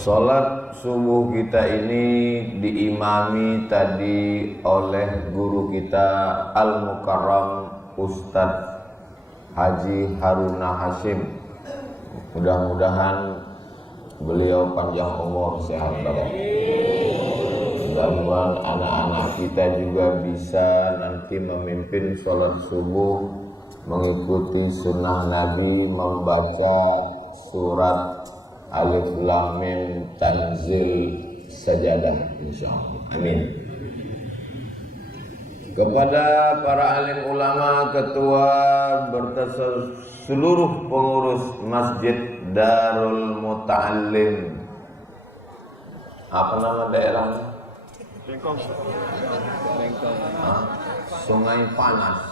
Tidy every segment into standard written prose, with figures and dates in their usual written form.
Salat subuh kita ini diimami tadi oleh guru kita Al-Mukarram Ustadz Haji Haruna Hashim. Mudah-mudahan beliau panjang umur, sehat badan. Mudah-mudahan anak-anak kita juga bisa nanti memimpin salat subuh, mengikuti sunnah Nabi, membaca surat Alif Lam Mim Tanzil Sajadah, insyaallah. Amin. Kepada para alim ulama, ketua bertasawuf, seluruh pengurus Masjid Darul Muta'allim. Apa nama daerahnya? Bengkong. Sungai Panas.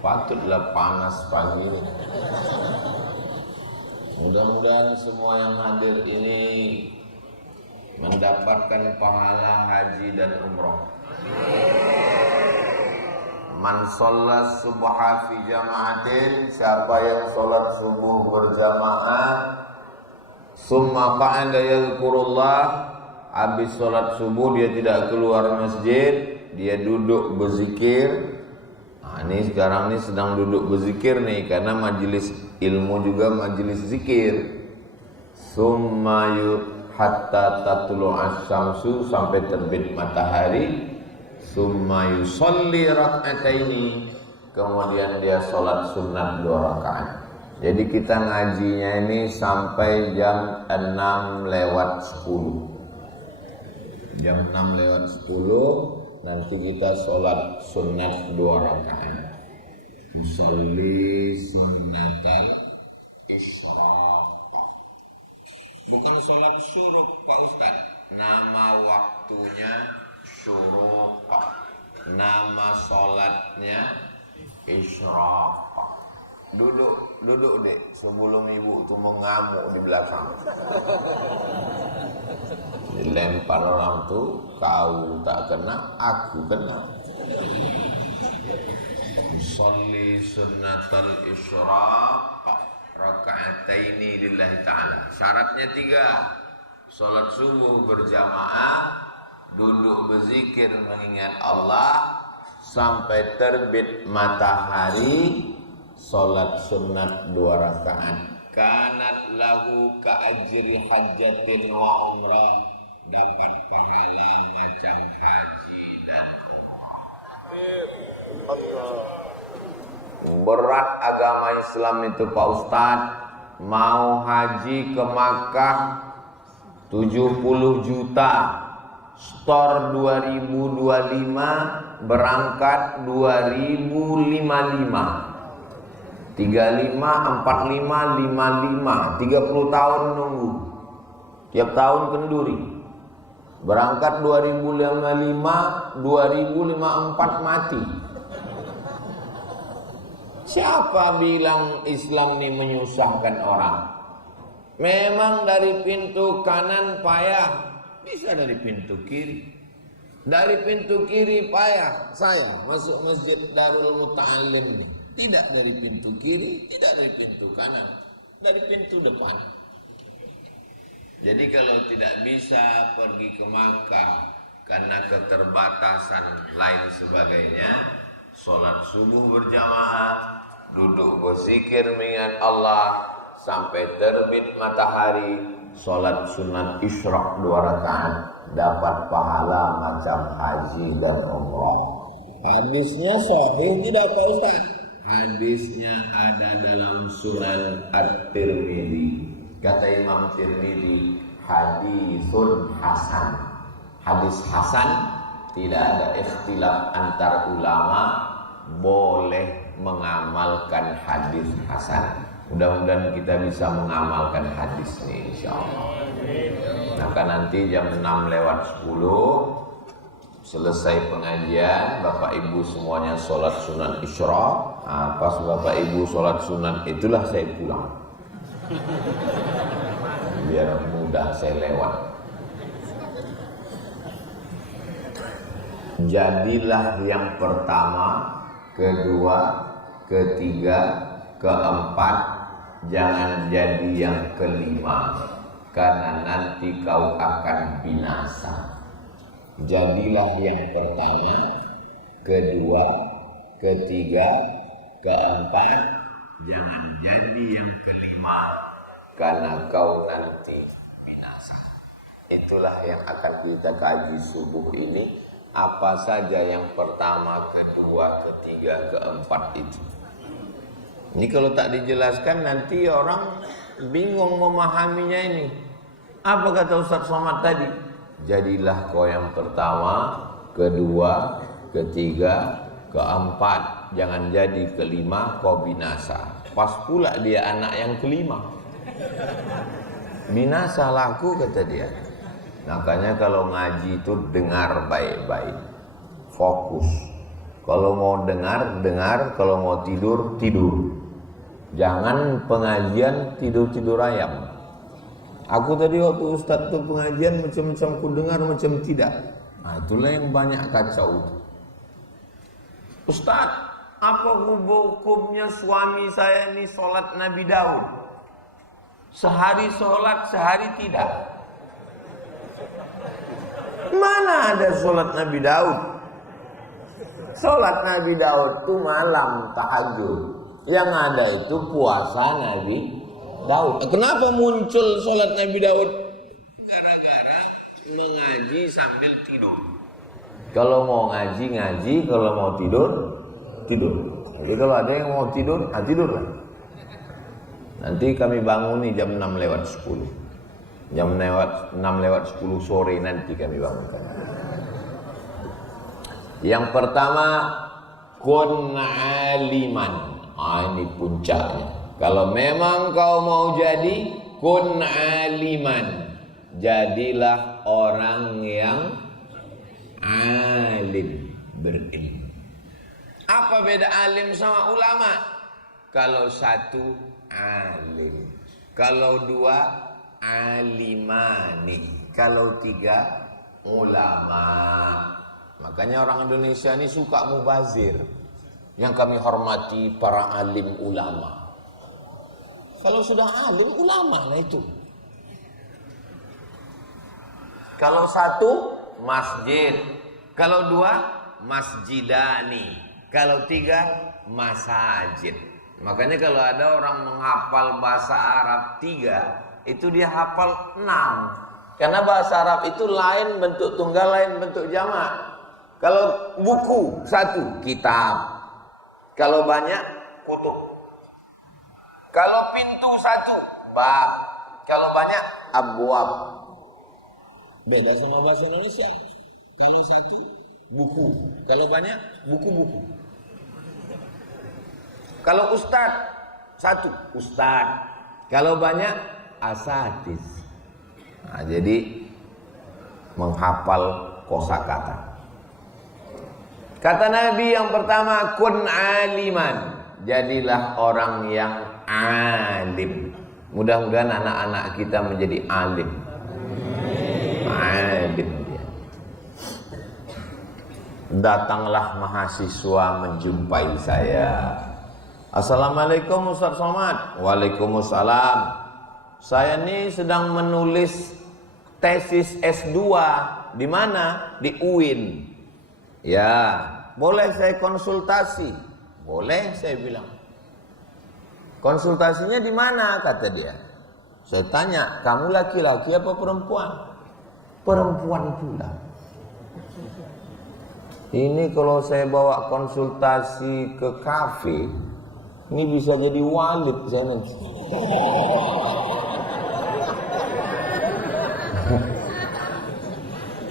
Patutlah panas pagi ini. Mudah-mudahan semua yang hadir ini mendapatkan pahala haji dan umroh. Man sholat subha fi jama'atin, siapa yang sholat subuh berjamaah, summa qa'ada yadhkurullah, habis sholat subuh dia tidak keluar masjid, dia duduk berzikir. Ini sekarang ini sedang duduk berzikir nih, karena majelis ilmu juga majelis zikir. Summa hatta tatlu asy-syamsu, sampai terbit matahari. Summa yusalli rak'ataini, kemudian dia sholat sunat 2 rakaat. Jadi kita ngajinya ini sampai jam 6:10. Jam 6:10 nanti kita sholat sunat 2 rakaat. Musalli sunnatal isyraq. Bukan sholat syuruk Pak Ustaz. Nama waktunya syuruk, nama sholatnya isyraq. Duduk deh sebelum ibu itu mengamuk di belakang. Dilempar orang tuh, kau tak kena, aku kena. Sholli sunnatal isyraq raka'ataini lillahi ta'ala. Syaratnya 3. Salat subuh berjamaah, duduk berzikir mengingat Allah sampai terbit matahari, salat sunat 2 rakaat. Kanat lahu ka'ajri hajjatin wa umrah, dapat pahala macam haji dan umrah. Berat agama Islam itu Pak Ustadz. Mau haji ke Makkah 70 juta, store 2025, berangkat 2055. 35, 45, 55, 30 tahun nunggu. Tiap tahun kenduri. Berangkat 2055, 2054 mati. Siapa bilang Islam ini menyusahkan orang? Memang dari pintu kanan payah, bisa dari pintu kiri. Dari pintu kiri payah. Saya masuk Masjid Darul Muta'allim nih. Tidak dari pintu kiri, tidak dari pintu kanan, dari pintu depan. Jadi kalau tidak bisa pergi ke Makkah karena keterbatasan lain sebagainya, sholat subuh berjamaah, duduk berzikir mengingat Allah sampai terbit matahari, sholat sunat isyraq 2 rakaat, dapat pahala macam haji dan umrah. Hadisnya sahih tidak Pak Ustaz? Hadisnya ada dalam Sunan At-Tirmidzi. Kata Imam Tirmidzi, hadisun hasan. Hadis hasan, tidak ada ikhtilaf antar ulama, boleh mengamalkan hadis hasan. Mudah-mudahan kita bisa mengamalkan hadis ini insyaallah. Maka nanti jam 6:10 selesai pengajian, Bapak Ibu semuanya sholat sunat isyraq. Pas Bapak Ibu sholat sunat itulah saya pulang, biar mudah saya lewat. Jadilah yang pertama, kedua, ketiga, keempat, jangan jadi yang kelima. karena nanti kau akan binasa. Jadilah yang pertama, kedua, ketiga, keempat, jangan jadi yang kelima, karena kau nanti binasa. Itulah yang akan kita kaji subuh ini. Apa saja yang pertama, kedua, ketiga, keempat itu. Ini kalau tak dijelaskan nanti orang bingung memahaminya ini. Apa kata Ustaz Somad tadi? Jadilah kau yang pertama, kedua, ketiga, keempat. Jangan jadi kelima, kau binasa. Pas pula dia anak yang kelima. Binasa laku kata dia. Makanya kalau ngaji itu dengar baik-baik. Fokus. Kalau mau dengar, dengar. Kalau mau tidur, tidur. Jangan pengajian tidur-tidur ayam. Aku tadi waktu Ustaz tuh pengajian macam-macam ku dengar, macam tidak. Nah itulah yang banyak kacau. Ustaz, apa hukumnya suami saya ini sholat Nabi Daud? Sehari sholat, sehari tidak. Mana ada sholat Nabi Daud? Sholat Nabi Daud itu malam tahajud. Yang ada itu puasa Nabi Daud. Kenapa muncul sholat Nabi Daud? Gara-gara mengaji sambil tidur. Kalau mau ngaji, ngaji. Kalau mau tidur, tidur. Jadi kalau ada yang mau tidur, tidurlah. Nanti kami bangun nih jam 6:10. Jam 6:10 sore nanti kami bangunkan. Yang pertama, kun aliman. Ini puncaknya. Kalau memang kau mau jadi kun aliman, jadilah orang yang alim, berilmu. Apa beda alim sama ulama? Kalau satu alim, kalau dua alimani, kalau tiga ulama. Makanya orang Indonesia ini suka mubazir. Yang kami hormati para alim ulama. Kalau sudah alim ulama lah itu. Kalau satu masjid, kalau dua masjidani, kalau tiga masajid. Makanya kalau ada orang menghafal bahasa Arab 3, itu dia hafal 6. Karena bahasa Arab itu lain bentuk tunggal, lain bentuk jamak. Kalau buku satu, kitab. Kalau banyak, kutub. Kalau pintu satu, bab. Kalau banyak, abwab. Beda sama bahasa Indonesia. Kalau satu, buku. Kalau banyak, buku-buku. Kalau ustadz, satu, ustadz. Kalau banyak, asatiz. Nah, jadi menghafal kosakata. Kata Nabi yang pertama, kun aliman. Jadilah orang yang alim. Mudah-mudahan anak-anak kita menjadi alim. Alim. Datanglah mahasiswa menjumpai saya. Assalamualaikum Ustaz Somad. Waalaikumsalam. Saya ini sedang menulis tesis S2. Di mana? Di UIN. Ya, boleh saya konsultasi? Boleh, saya bilang. Konsultasinya di mana? Kata dia. Saya tanya, kamu laki-laki apa perempuan? Perempuan pula. Ini kalau saya bawa konsultasi ke kafe, ini bisa jadi walid saya nanti.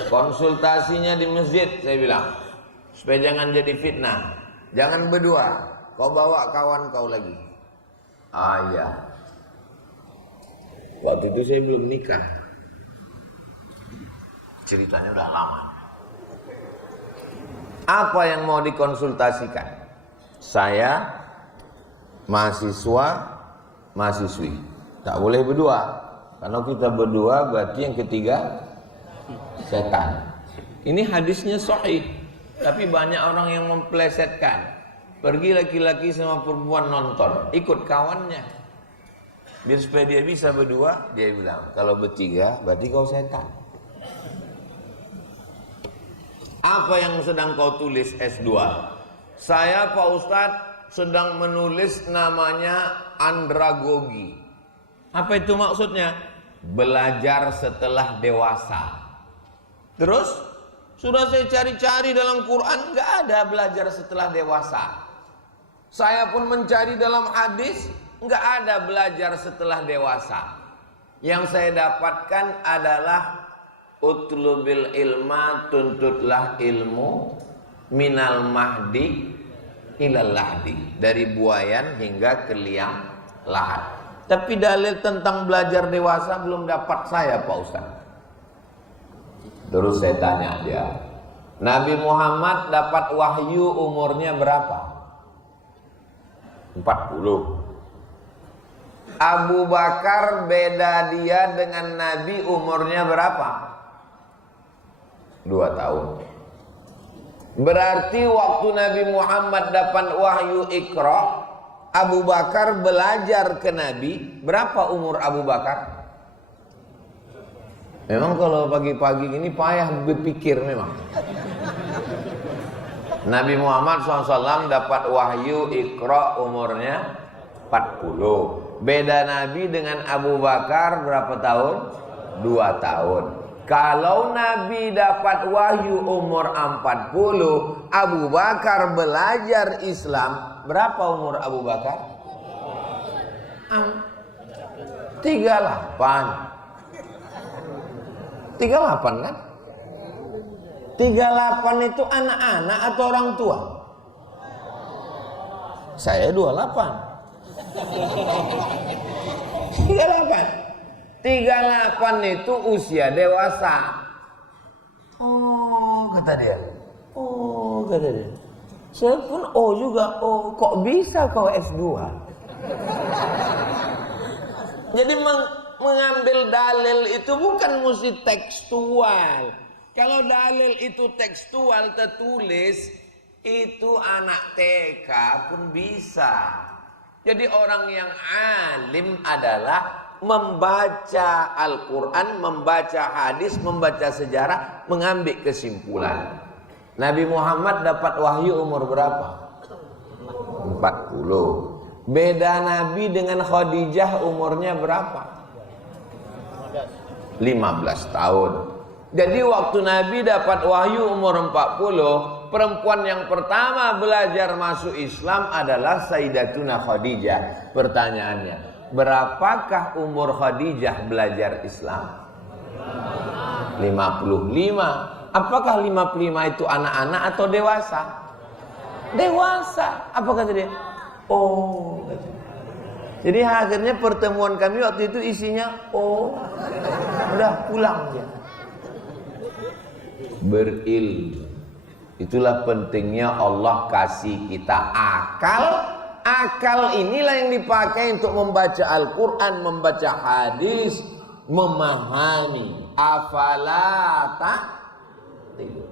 Konsultasinya di masjid, saya bilang. Supaya jangan jadi fitnah. Jangan berdua. Kau bawa kawan kau lagi. Ah ya. Waktu itu saya belum nikah. Ceritanya udah lama. Apa yang mau dikonsultasikan? Saya, mahasiswa, mahasiswi. Tak boleh berdua. Kalau kita berdua berarti yang ketiga setan. Ini hadisnya sahih. Tapi banyak orang yang memplesetkan. Pergi laki-laki sama perempuan nonton, ikut kawannya. Biar supaya dia bisa berdua, dia bilang, kalau bertiga berarti kau setan. Apa yang sedang kau tulis S2? Saya Pak Ustadz sedang menulis namanya andragogi. Apa itu maksudnya? Belajar setelah dewasa. Terus sudah saya cari-cari dalam Quran, nggak ada belajar setelah dewasa. Saya pun mencari dalam hadis, nggak ada belajar setelah dewasa. Yang saya dapatkan adalah utlubil ilma, tuntutlah ilmu minal mahdi ilal lahdi, dari buayan hingga ke liang lahat. Tapi dalil tentang belajar dewasa belum dapat saya Pak Ustaz. Terus saya tanya dia, Nabi Muhammad dapat wahyu umurnya berapa? 40. Abu Bakar beda dia dengan Nabi umurnya berapa? 2 tahun. Berarti waktu Nabi Muhammad dapat wahyu Iqra, Abu Bakar belajar ke Nabi. Berapa umur Abu Bakar? Memang kalau pagi-pagi ini payah berpikir memang. Nabi Muhammad SAW dapat wahyu Iqra umurnya 40. Beda Nabi dengan Abu Bakar berapa tahun? 2 tahun. Kalau Nabi dapat wahyu umur 40, Abu Bakar belajar Islam, berapa umur Abu Bakar? 38. 38 kan? 38 itu anak-anak atau orang tua? Saya 28. 38 itu usia dewasa. Oh, kata dia. Oh, kata dia. Saya pun juga. Oh, kok bisa kau S2? Jadi mengambil dalil itu bukan mesti tekstual. Kalau dalil itu tekstual tertulis, itu anak TK pun bisa. Jadi orang yang alim adalah membaca Al-Quran, membaca hadis, membaca sejarah, mengambil kesimpulan. Nabi Muhammad dapat wahyu umur berapa? 40. Beda Nabi dengan Khadijah umurnya berapa? 15 tahun. Jadi waktu Nabi dapat wahyu umur 40, perempuan yang pertama belajar masuk Islam adalah Sayyidatuna Khadijah. Pertanyaannya, berapakah umur Khadijah belajar Islam? 55. Apakah 55 itu anak-anak atau dewasa? Dewasa. Apa kata dia? Oh, kata. Jadi akhirnya pertemuan kami waktu itu isinya, oh, udah pulang dia. Berilmu. Itulah pentingnya Allah kasih kita akal. Akal inilah yang dipakai untuk membaca Al-Quran, membaca hadis, memahami. Afala ta'qilun.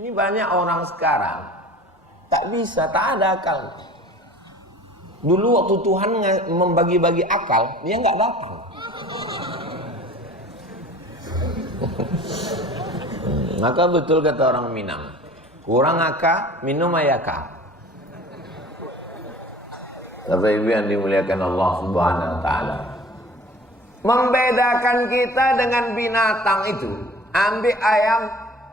Ini banyak orang sekarang tak bisa, tak ada akal. Dulu waktu Tuhan membagi-bagi akal, dia nggak datang. Maka betul kata orang Minang, kurang akal, minum ayaka. Bapak Ibu yang dimuliakan Allah Subhanahu wa taala. Membedakan kita dengan binatang itu, ambil ayam,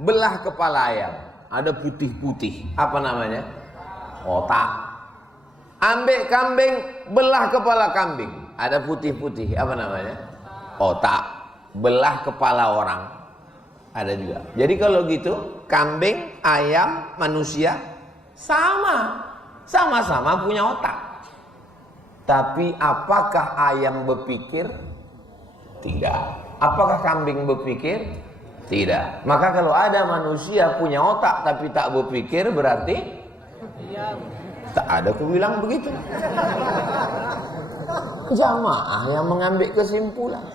belah kepala ayam. Ada putih-putih, apa namanya? Otak. Ambil kambing, belah kepala kambing. Ada putih-putih, apa namanya? Otak. Belah kepala orang. Ada juga. Jadi kalau gitu, kambing, ayam, manusia sama. Sama-sama punya otak. Tapi apakah ayam berpikir? Tidak. Apakah kambing berpikir? Tidak. Maka kalau ada manusia punya otak tapi tak berpikir, berarti tak ada aku bilang begitu. Jamaah yang mengambil kesimpulan.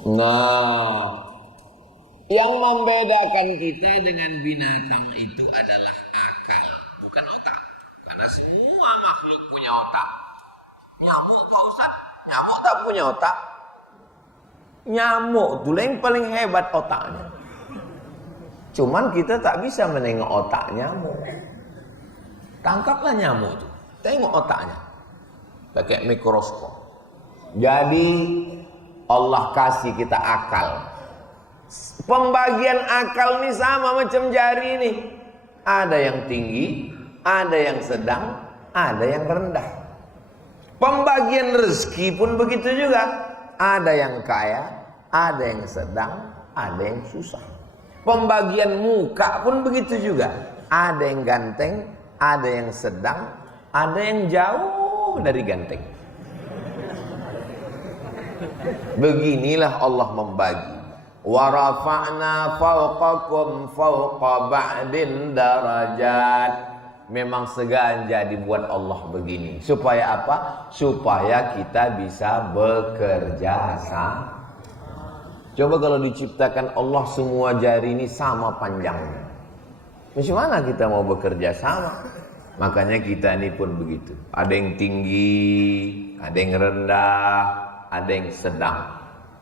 Nah, yang membedakan kita dengan binatang itu adalah akal, bukan otak. Karena semua makhluk punya otak. Nyamuk Pak Ustaz? Nyamuk tak punya otak. Nyamuk itu yang paling hebat otaknya. Cuman kita tak bisa menengok otak nyamuk. Tangkaplah nyamuk itu, tengok otaknya pakai mikroskop. Jadi Allah kasih kita akal. Pembagian akal ini sama macam jari ini. Ada yang tinggi, ada yang sedang, ada yang rendah. Pembagian rezeki pun begitu juga. Ada yang kaya, ada yang sedang, ada yang susah. Pembagian muka pun begitu juga. Ada yang ganteng, ada yang sedang, ada yang jauh dari ganteng. Beginilah Allah membagi. Wa rafa'na fawqakum fawqa ba'din darajat. Memang sengaja dibuat Allah begini. Supaya apa? Supaya kita bisa bekerja sama. Coba kalau diciptakan Allah semua jari ini sama panjangnya. Macam mana kita mau bekerja sama? Makanya kita ini pun begitu. Ada yang tinggi, ada yang rendah, ada yang sedang.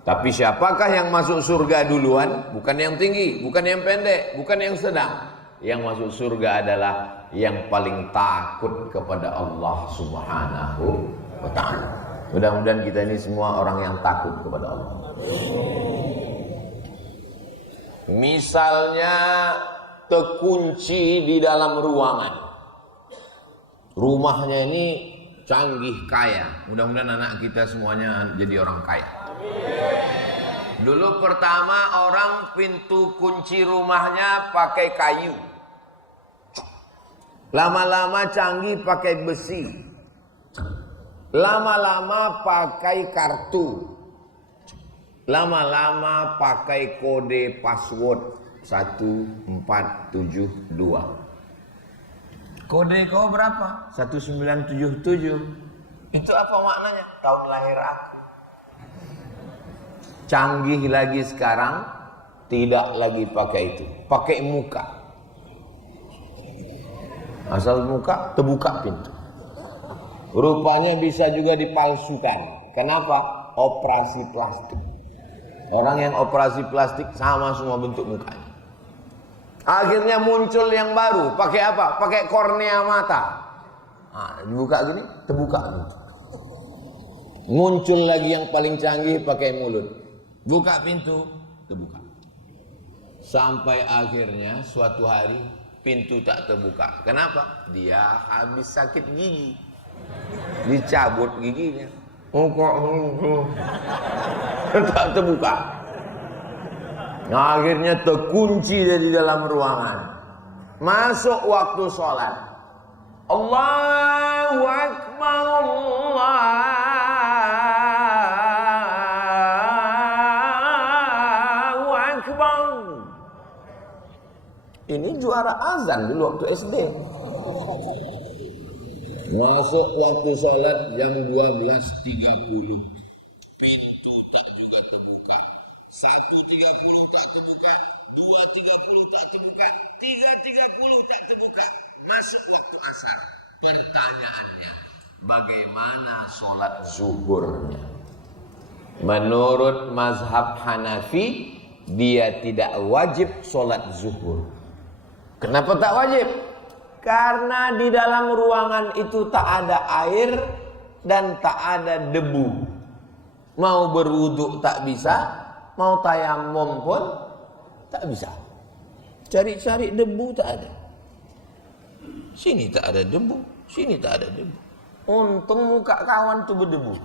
Tapi siapakah yang masuk surga duluan? Bukan yang tinggi, bukan yang pendek, bukan yang sedang. Yang masuk surga adalah yang paling takut kepada Allah Subhanahu wa ta'ala. Mudah-mudahan kita ini semua orang yang takut kepada Allah. Misalnya terkunci di dalam ruangan. Rumahnya ini canggih kaya. Mudah-mudahan anak kita semuanya jadi orang kaya. Dulu pertama orang pintu kunci rumahnya pakai kayu. Lama-lama canggih pakai besi. Lama-lama pakai kartu. Lama-lama pakai kode password 1472. Kode kau berapa? 1977. Itu apa maknanya? Tahun lahir aku. Canggih lagi sekarang, tidak lagi pakai itu. Pakai muka. Asal muka, terbuka pintu. Rupanya bisa juga dipalsukan. Kenapa? Operasi plastik. Orang yang operasi plastik sama semua bentuk mukanya. Akhirnya muncul yang baru. Pakai apa? Pakai kornea mata. Nah, dibuka gini, terbuka pintu. Muncul lagi yang paling canggih pakai mulut. Buka pintu, terbuka. Sampai akhirnya suatu hari pintu tak terbuka. Kenapa? Dia habis sakit gigi. Dicabut giginya. Tak terbuka. Nah, akhirnya terkunci di dalam ruangan. Masuk waktu sholat. Allahu Akbar, Allahu Akbar. Ini juara azan dulu waktu SD. Masuk waktu sholat jam 12.30. Pintu tak juga terbuka. 1.30 tak terbuka. 2.30 tak terbuka. 3.30 tak terbuka. Masuk waktu asar. Pertanyaannya, bagaimana sholat zuhurnya? Menurut mazhab Hanafi, dia tidak wajib sholat zuhur. Kenapa tak wajib? Karena di dalam ruangan itu tak ada air dan tak ada debu. Mau berwuduk tak bisa, mau tayamum pun tak bisa. Cari-cari debu tak ada. Sini tak ada debu, sini tak ada debu. Untung muka kawan tu berdebu.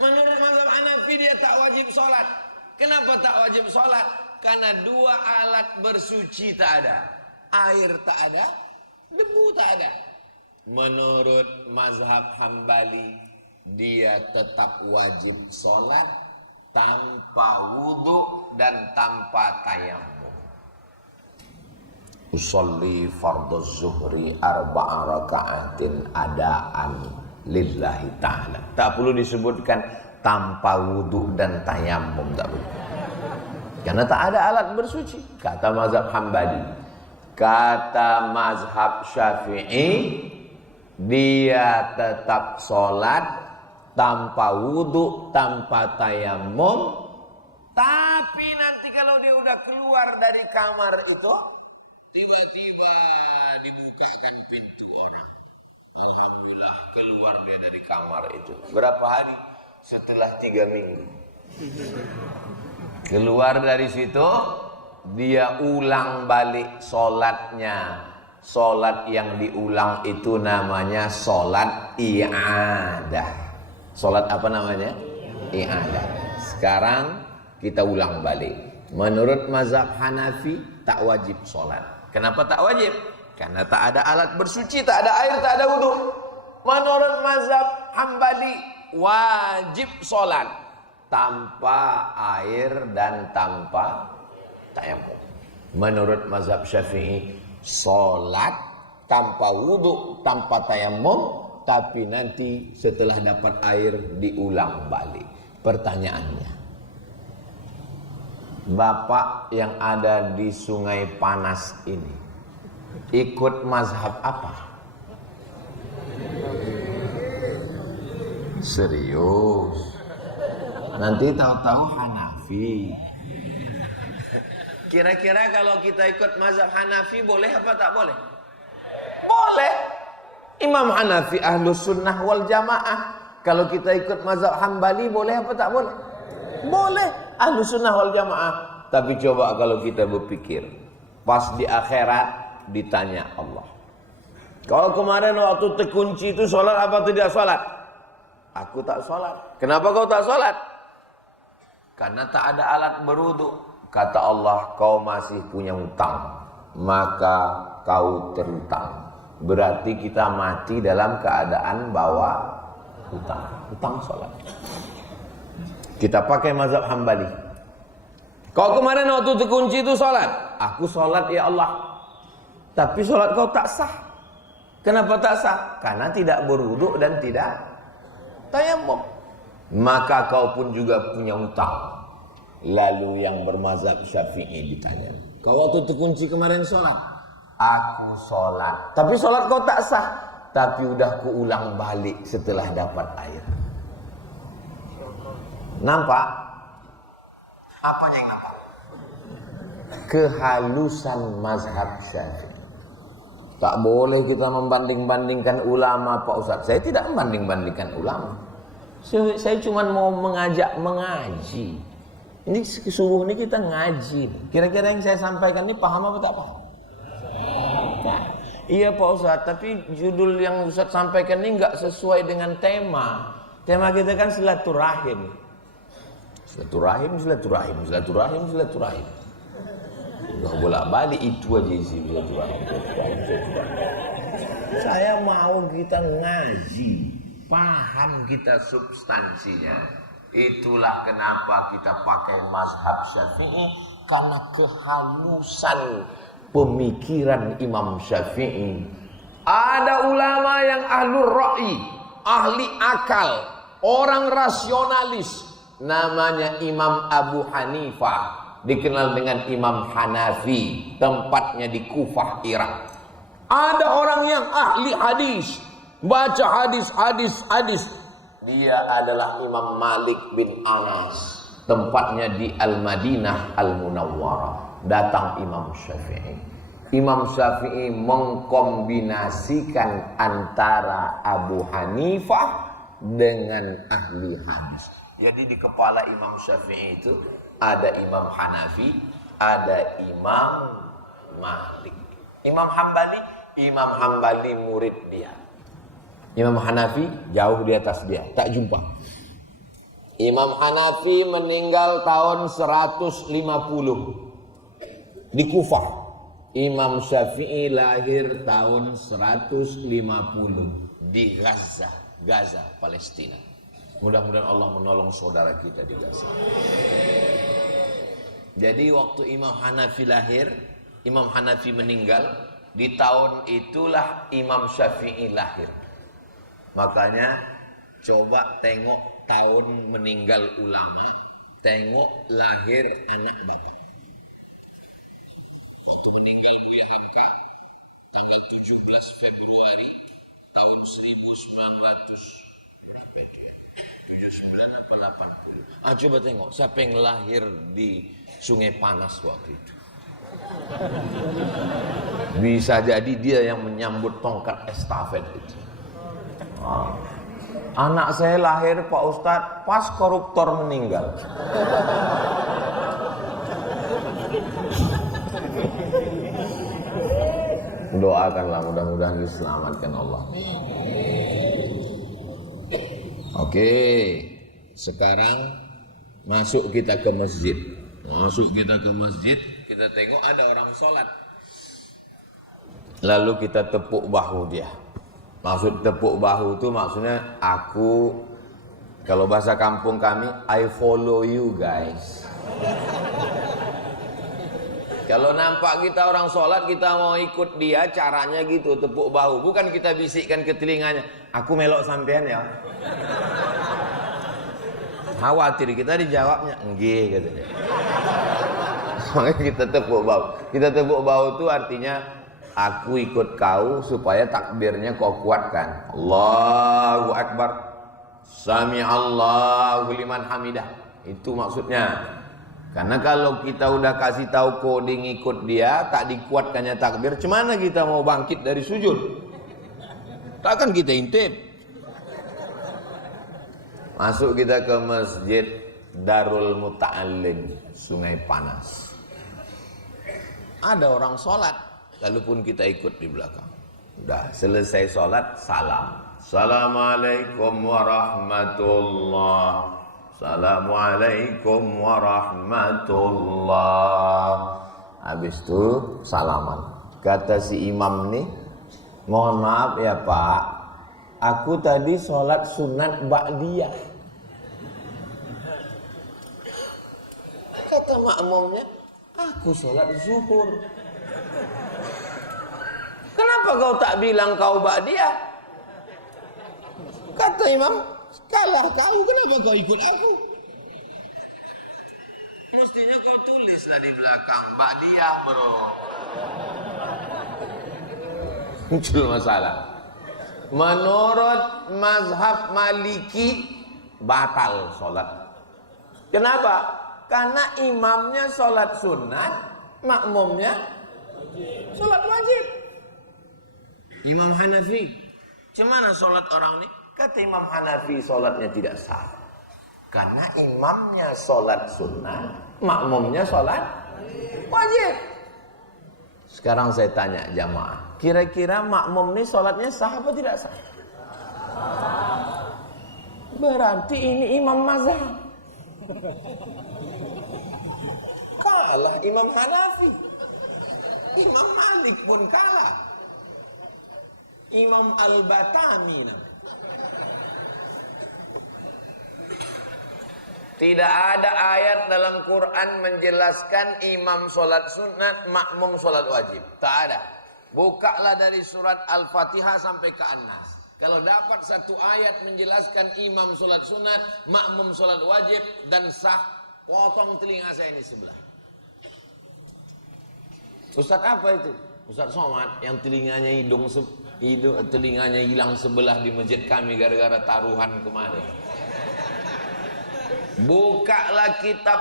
Menurut mazhab Hanafi dia tak wajib sholat. Kenapa tak wajib sholat? Karena dua alat bersuci tak ada. Air tak ada, debu tak ada. Menurut mazhab Hambali, dia tetap wajib sholat tanpa wudu dan tanpa tayamum. Usolli fardhu zuhri arba'a raka'atin adaan lillahi ta'ala. Tak perlu disebutkan tanpa wudu dan tayamum, tak perlu. Karena tak ada alat bersuci, kata mazhab Hambali. Kata mazhab Syafi'i, dia tetap sholat tanpa wudhu, tanpa tayamum. Tapi nanti kalau dia udah keluar dari kamar itu, tiba-tiba dibukakan pintu orang. Alhamdulillah keluar dia dari kamar itu. Berapa hari? Setelah 3 minggu. Keluar dari situ, dia ulang balik sholatnya. Sholat yang diulang itu namanya sholat i'adah. Sholat apa namanya? I'adah. Sekarang kita ulang balik. Menurut mazhab Hanafi tak wajib sholat. Kenapa tak wajib? Karena tak ada alat bersuci, tak ada air, tak ada wudhu. Menurut mazhab Hambali wajib sholat tanpa air dan tanpa tayamum. Menurut mazhab Syafi'i, sholat tanpa wudhu, tanpa tayamum, tapi nanti setelah dapat air diulang balik. Pertanyaannya, Bapak yang ada di Sungai Panas ini ikut mazhab apa? Serius? Nanti tahu-tahu Hanafi. Kira-kira kalau kita ikut mazhab Hanafi boleh apa tak boleh? Boleh. Imam Hanafi Ahlus Sunnah wal Jamaah. Kalau kita ikut mazhab Hambali boleh apa tak boleh? Boleh. Ahlus Sunnah wal Jamaah. Tapi coba kalau kita berpikir, pas di akhirat ditanya Allah, kalau kemarin waktu terkunci itu sholat apa tidak sholat? Aku tak sholat. Kenapa kau tak sholat? Karena tak ada alat berwudu. Kata Allah, kau masih punya hutang, maka kau terhutang. Berarti kita mati dalam keadaan bawa hutang. Hutang sholat. Kita pakai mazhab Hambali. Kau kemarin waktu terkunci itu sholat. Aku sholat ya Allah. Tapi sholat kau tak sah. Kenapa tak sah? Karena tidak berwudu dan tidak tayamum. Maka kau pun juga punya hutang. Lalu yang bermazhab Syafi'i ditanya, kau waktu terkunci kemarin sholat? Aku sholat. Tapi sholat kau tak sah. Tapi udah kuulang balik setelah dapat air. Nampak? Apanya yang nampak? Kehalusan mazhab Syafi'i. Tak boleh kita membanding-bandingkan ulama, Pak Ustaz. Saya tidak membanding-bandingkan ulama. Saya cuma mau mengajak mengaji. Ini subuh ini kita ngaji. Kira-kira yang saya sampaikan ini paham apa tak paham? Ya. Iya Pak Ustaz, tapi judul yang Ustaz sampaikan ini enggak sesuai dengan tema. Tema kita kan silaturahim. Silaturahim. Enggak bolak-balik itu aja isi silaturahim. Saya mau kita ngaji, paham kita substansinya. Itulah kenapa kita pakai mazhab Syafi'i, karena kehalusan pemikiran Imam Syafi'i. Ada ulama yang ahlur ra'i, ahli akal, orang rasionalis, namanya Imam Abu Hanifah, dikenal dengan Imam Hanafi, tempatnya di Kufah, Irak. Ada orang yang ahli hadis, baca hadis. Dia adalah Imam Malik bin Anas, tempatnya di Al-Madinah Al-Munawwarah. Datang Imam Syafi'i. Imam Syafi'i mengkombinasikan antara Abu Hanifah dengan ahli hadis. Jadi di kepala Imam Syafi'i itu ada Imam Hanafi, ada Imam Malik. Imam Hambali murid dia. Imam Hanafi jauh di atas dia, tak jumpa. Imam Hanafi meninggal tahun 150 di Kufah. Imam Syafi'i lahir tahun 150 di Gaza, Palestina. Mudah-mudahan Allah menolong saudara kita di Gaza. Jadi waktu Imam Hanafi lahir, Imam Hanafi meninggal, di tahun itulah Imam Syafi'i lahir. Makanya coba tengok tahun meninggal ulama, tengok lahir anak bapak. waktu meninggal Buya Hamka tanggal 17 Februari tahun 1900 berapa itu ya? 79 apa 80? Coba tengok siapa yang lahir di Sungai Panas waktu itu. Bisa jadi dia yang menyambut tongkat estafet itu. Anak saya lahir Pak Ustadz pas koruptor meninggal. Doakanlah mudah-mudahan diselamatkan Allah. Oke, sekarang masuk kita ke masjid. Kita tengok ada orang sholat. Lalu kita tepuk bahu dia. Maksud tepuk bahu itu maksudnya aku, kalau bahasa kampung kami, I follow you guys. Kalau nampak kita orang sholat, kita mau ikut dia, caranya gitu, tepuk bahu. Bukan kita bisikkan ke telinganya, aku melok sampean ya. Khawatir kita dijawabnya, enggak katanya. Makanya kita tepuk bahu. Kita tepuk bahu itu artinya, aku ikut kau supaya takbirnya kau kuatkan. Allahu Akbar. Sami'allahu liman hamidah. Itu maksudnya. Karena kalau kita udah kasih tahu coding ikut dia, tak dikuatkannya takbir, cemana kita mau bangkit dari sujud? Takkan kita intip. Masuk kita ke masjid Darul Muta'allim, Sungai Panas. Ada orang sholat, lalu pun kita ikut di belakang. Udah selesai sholat, salam. Assalamualaikum warahmatullahi. Assalamualaikum warahmatullah. Habis itu salaman. Kata si imam nih, mohon maaf ya Pak, aku tadi sholat sunat ba'diyah. Kata makmumnya, aku sholat zuhur. Kenapa kau tak bilang kau ba'diyah? Kata imam, kalah kau, kenapa kau ikut aku? Mestinya kau tulislah di belakang ba'diyah bro. Muncul masalah. Menurut mazhab Maliki batal sholat. Kenapa? Karena imamnya sholat sunat, makmumnya sholat wajib. Imam Hanafi, gimana sholat orang ini? Kata Imam Hanafi sholatnya tidak sah. Karena imamnya sholat sunnah, makmumnya sholat wajib. Sekarang saya tanya jamaah, kira-kira makmum ini sholatnya sah apa tidak sah? Berarti ini imam mazhab. Kalah Imam Hanafi. Imam Malik pun kalah. Imam Al-Batami namanya. Tidak ada ayat dalam Quran menjelaskan imam sholat sunat, makmum sholat wajib. Tak ada. Bukalah dari surat Al-Fatihah sampai ke An-Nas. Kalau dapat satu ayat menjelaskan imam sholat sunat, makmum sholat wajib dan sah, potong telinga saya ini sebelah. Ustaz apa itu? Ustaz Somad yang telinganya telinganya hilang sebelah di masjid kami gara-gara taruhan kemarin. Bukalah kitab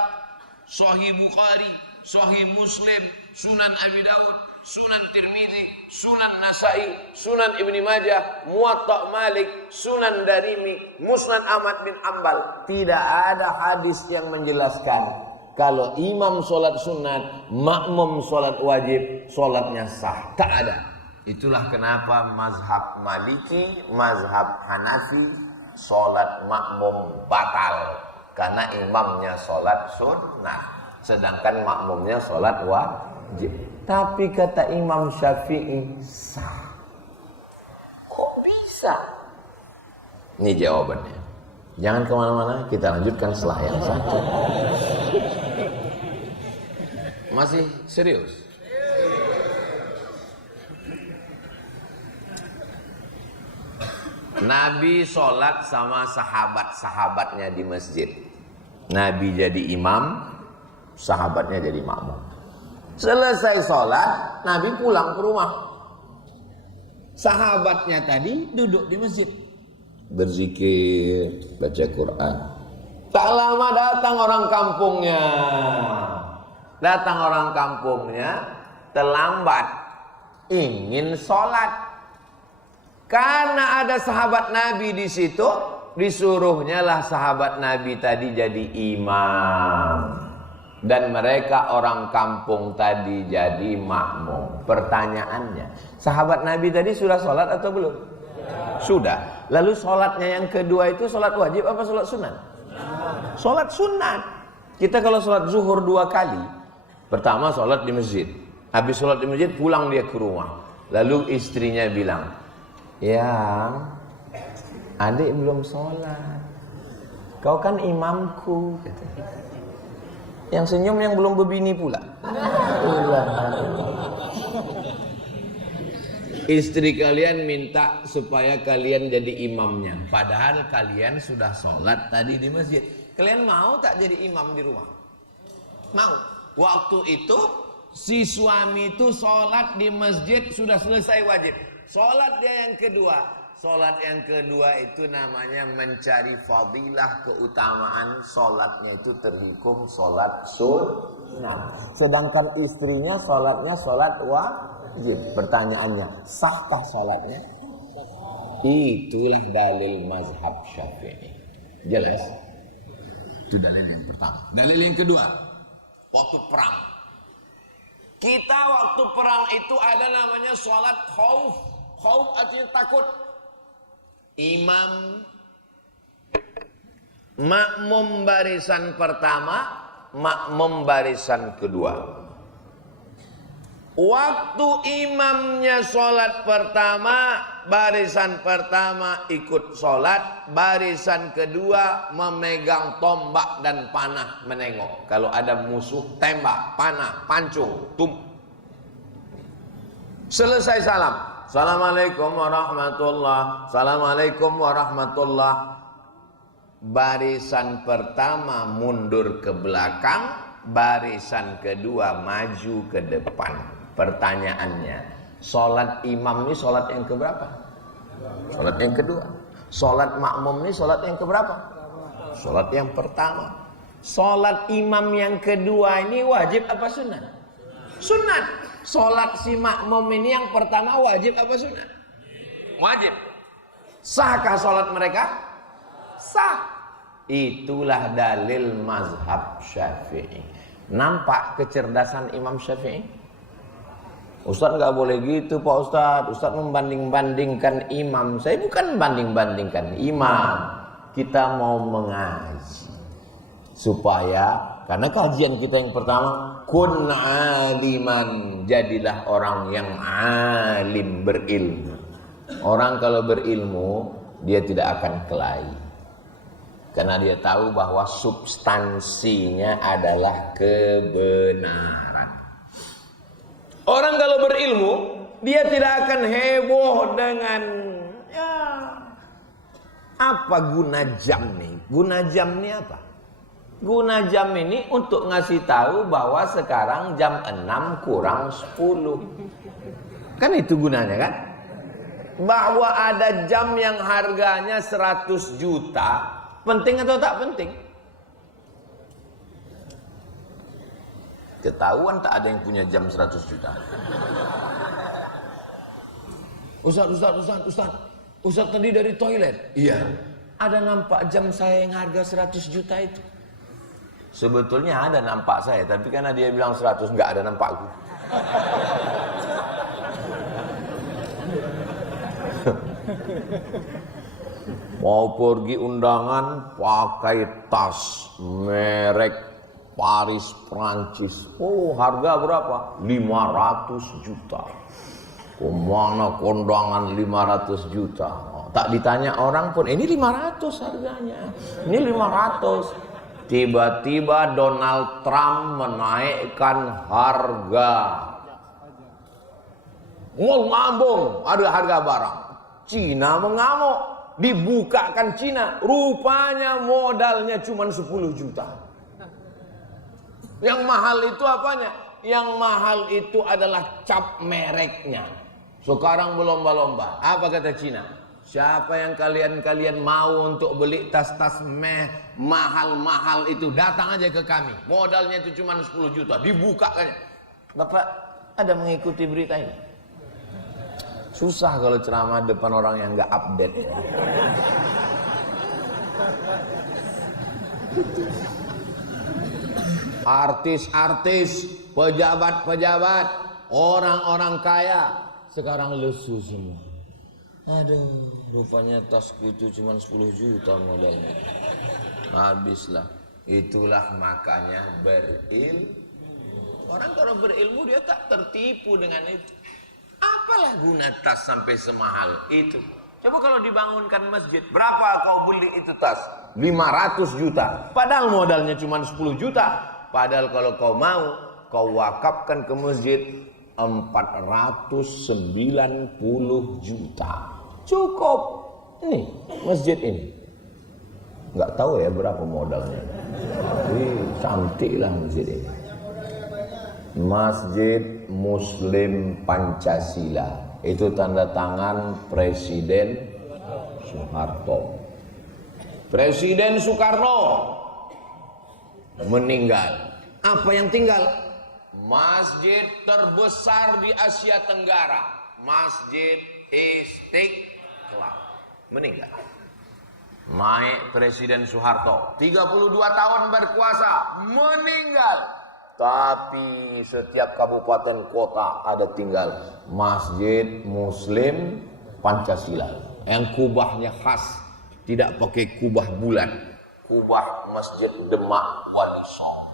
Sahih Bukhari, Sahih Muslim, Sunan Abi Dawud, Sunan Tirmidzi, Sunan Nasai, Sunan Ibni Majah, Muwatta Malik, Sunan Darimi, Musnad Ahmad bin Ambal. Tidak ada hadis yang menjelaskan kalau imam sholat sunat, makmum sholat wajib, sholatnya sah. Tak ada. Itulah kenapa mazhab Maliki, mazhab Hanafi, sholat makmum batal. Karena imamnya sholat sunnah, sedangkan makmumnya sholat wajib. Tapi kata Imam Syafi'i sah. Kok bisa? Ini jawabannya. Jangan kemana-mana, kita lanjutkan setelah yang satu. Masih serius? Nabi sholat sama sahabat-sahabatnya di masjid. Nabi jadi imam, sahabatnya jadi makmum. Selesai sholat, Nabi pulang ke rumah. Sahabatnya tadi duduk di masjid, berzikir, baca Quran. Tak lama datang orang kampungnya. Datang orang kampungnya, terlambat, ingin sholat. Karena ada sahabat Nabi di situ, disuruhnya lah sahabat Nabi tadi jadi imam. Dan mereka orang kampung tadi jadi makmum. Pertanyaannya, sahabat Nabi tadi sudah sholat atau belum? Sudah. Lalu sholatnya yang kedua itu sholat wajib apa sholat sunat? Sholat sunat. Kita kalau sholat zuhur 2 kali, pertama sholat di masjid, habis sholat di masjid pulang dia ke rumah. Lalu istrinya bilang, "Yang adik belum sholat, kau kan imamku," katanya. Yang senyum yang belum berbini pula. Istri kalian minta supaya kalian jadi imamnya, padahal kalian sudah sholat tadi di masjid. Kalian mau tak jadi imam di rumah? Mau. Waktu itu si suami itu sholat di masjid sudah selesai wajib. Sholat dia yang kedua. Sholat yang kedua itu namanya mencari fadilah, keutamaan. Sholatnya itu terhukum sholat sunnah. Sedangkan istrinya sholatnya sholat wajib. Pertanyaannya, sahkah sholatnya? Itulah dalil mazhab Syafi'i. Jelas? Itu dalil yang pertama. Dalil yang kedua, waktu perang. Kita waktu perang itu ada namanya sholat khauf. Khauf artinya takut. Imam makmum barisan pertama, makmum barisan kedua. Waktu imamnya sholat pertama, barisan pertama ikut sholat, barisan kedua memegang tombak dan panah menengok. Kalau ada musuh tembak, panah, pancung, selesai salam. Assalamualaikum warahmatullah. Assalamualaikum warahmatullah. Barisan pertama mundur ke belakang, barisan kedua maju ke depan. Pertanyaannya, sholat imam ini sholat yang keberapa? Sholat yang kedua. Sholat makmum ini sholat yang keberapa? Sholat yang pertama. Sholat imam yang kedua ini wajib apa sunat? Sunat. Sholat si makmum ini yang pertama wajib apa sunat? Wajib. Sahkah sholat mereka? Sah. Itulah dalil mazhab Syafi'i. Nampak kecerdasan Imam Syafi'i? Ustaz nggak boleh gitu Pak Ustaz. Ustaz membanding-bandingkan imam. Saya bukan banding-bandingkan imam. Kita mau mengaji supaya, karena kajian kita yang pertama, kun aliman, jadilah orang yang alim, berilmu. Orang kalau berilmu, dia tidak akan kelahi. Karena dia tahu bahwa substansinya adalah kebenaran. Orang kalau berilmu, dia tidak akan heboh dengan apa guna jam nih. Guna jam nih apa? Guna jam ini untuk ngasih tahu bahwa sekarang jam 6 kurang 10. Kan itu gunanya kan? Bahwa ada jam yang harganya 100 juta, penting atau tak penting? Ketahuan tak ada yang punya jam 100 juta. Ustaz tadi dari toilet. Iya. Ada nampak jam saya yang harga 100 juta itu. Sebetulnya ada nampak saya, tapi karena dia bilang 100, nggak ada nampakku. Mau pergi undangan pakai tas merek Paris Prancis. Oh, harga berapa? 500 juta. Kemana kondangan 500 juta? Oh, tak ditanya orang pun, ini 500 harganya. Ini 500. Tiba-tiba Donald Trump menaikkan harga. Ngambung, ada harga barang. Cina mengamuk, dibukakan Cina. Rupanya modalnya cuma 10 juta. Yang mahal itu apanya? Yang mahal itu adalah cap mereknya. Sekarang berlomba-lomba. Apa kata Cina? Siapa yang kalian mau untuk beli tas-tas mahal-mahal itu, datang aja ke kami. Modalnya itu cuma 10 juta. Dibuka kan. Bapak ada mengikuti berita ini? Susah kalau ceramah depan orang yang nggak update. Artis-artis, pejabat-pejabat, orang-orang kaya sekarang lesu semua. Aduh, rupanya tasku itu cuma 10 juta modalnya. Habislah. Itulah makanya berilmu. Orang kalau berilmu dia tak tertipu dengan itu. Apalah guna tas sampai semahal itu? Coba kalau dibangunkan masjid, berapa kau beli itu tas? 500 juta. Padahal modalnya cuma 10 juta. Padahal kalau kau mau, kau wakafkan ke masjid 490 juta. Cukup. Ini masjid ini. Nggak tahu ya berapa modalnya. Tapi cantik lah masjid ini. Masjid Muslim Pancasila. Itu tanda tangan Presiden Soeharto. Presiden Soekarno meninggal. Apa yang tinggal? Masjid terbesar di Asia Tenggara, Masjid Istiqlal, meninggal. Naik Presiden Soeharto, 32 tahun berkuasa, meninggal. Tapi setiap kabupaten kota ada tinggal Masjid Muslim Pancasila. Yang kubahnya khas, tidak pakai kubah bulat. Kubah Masjid Demak Wali Songo.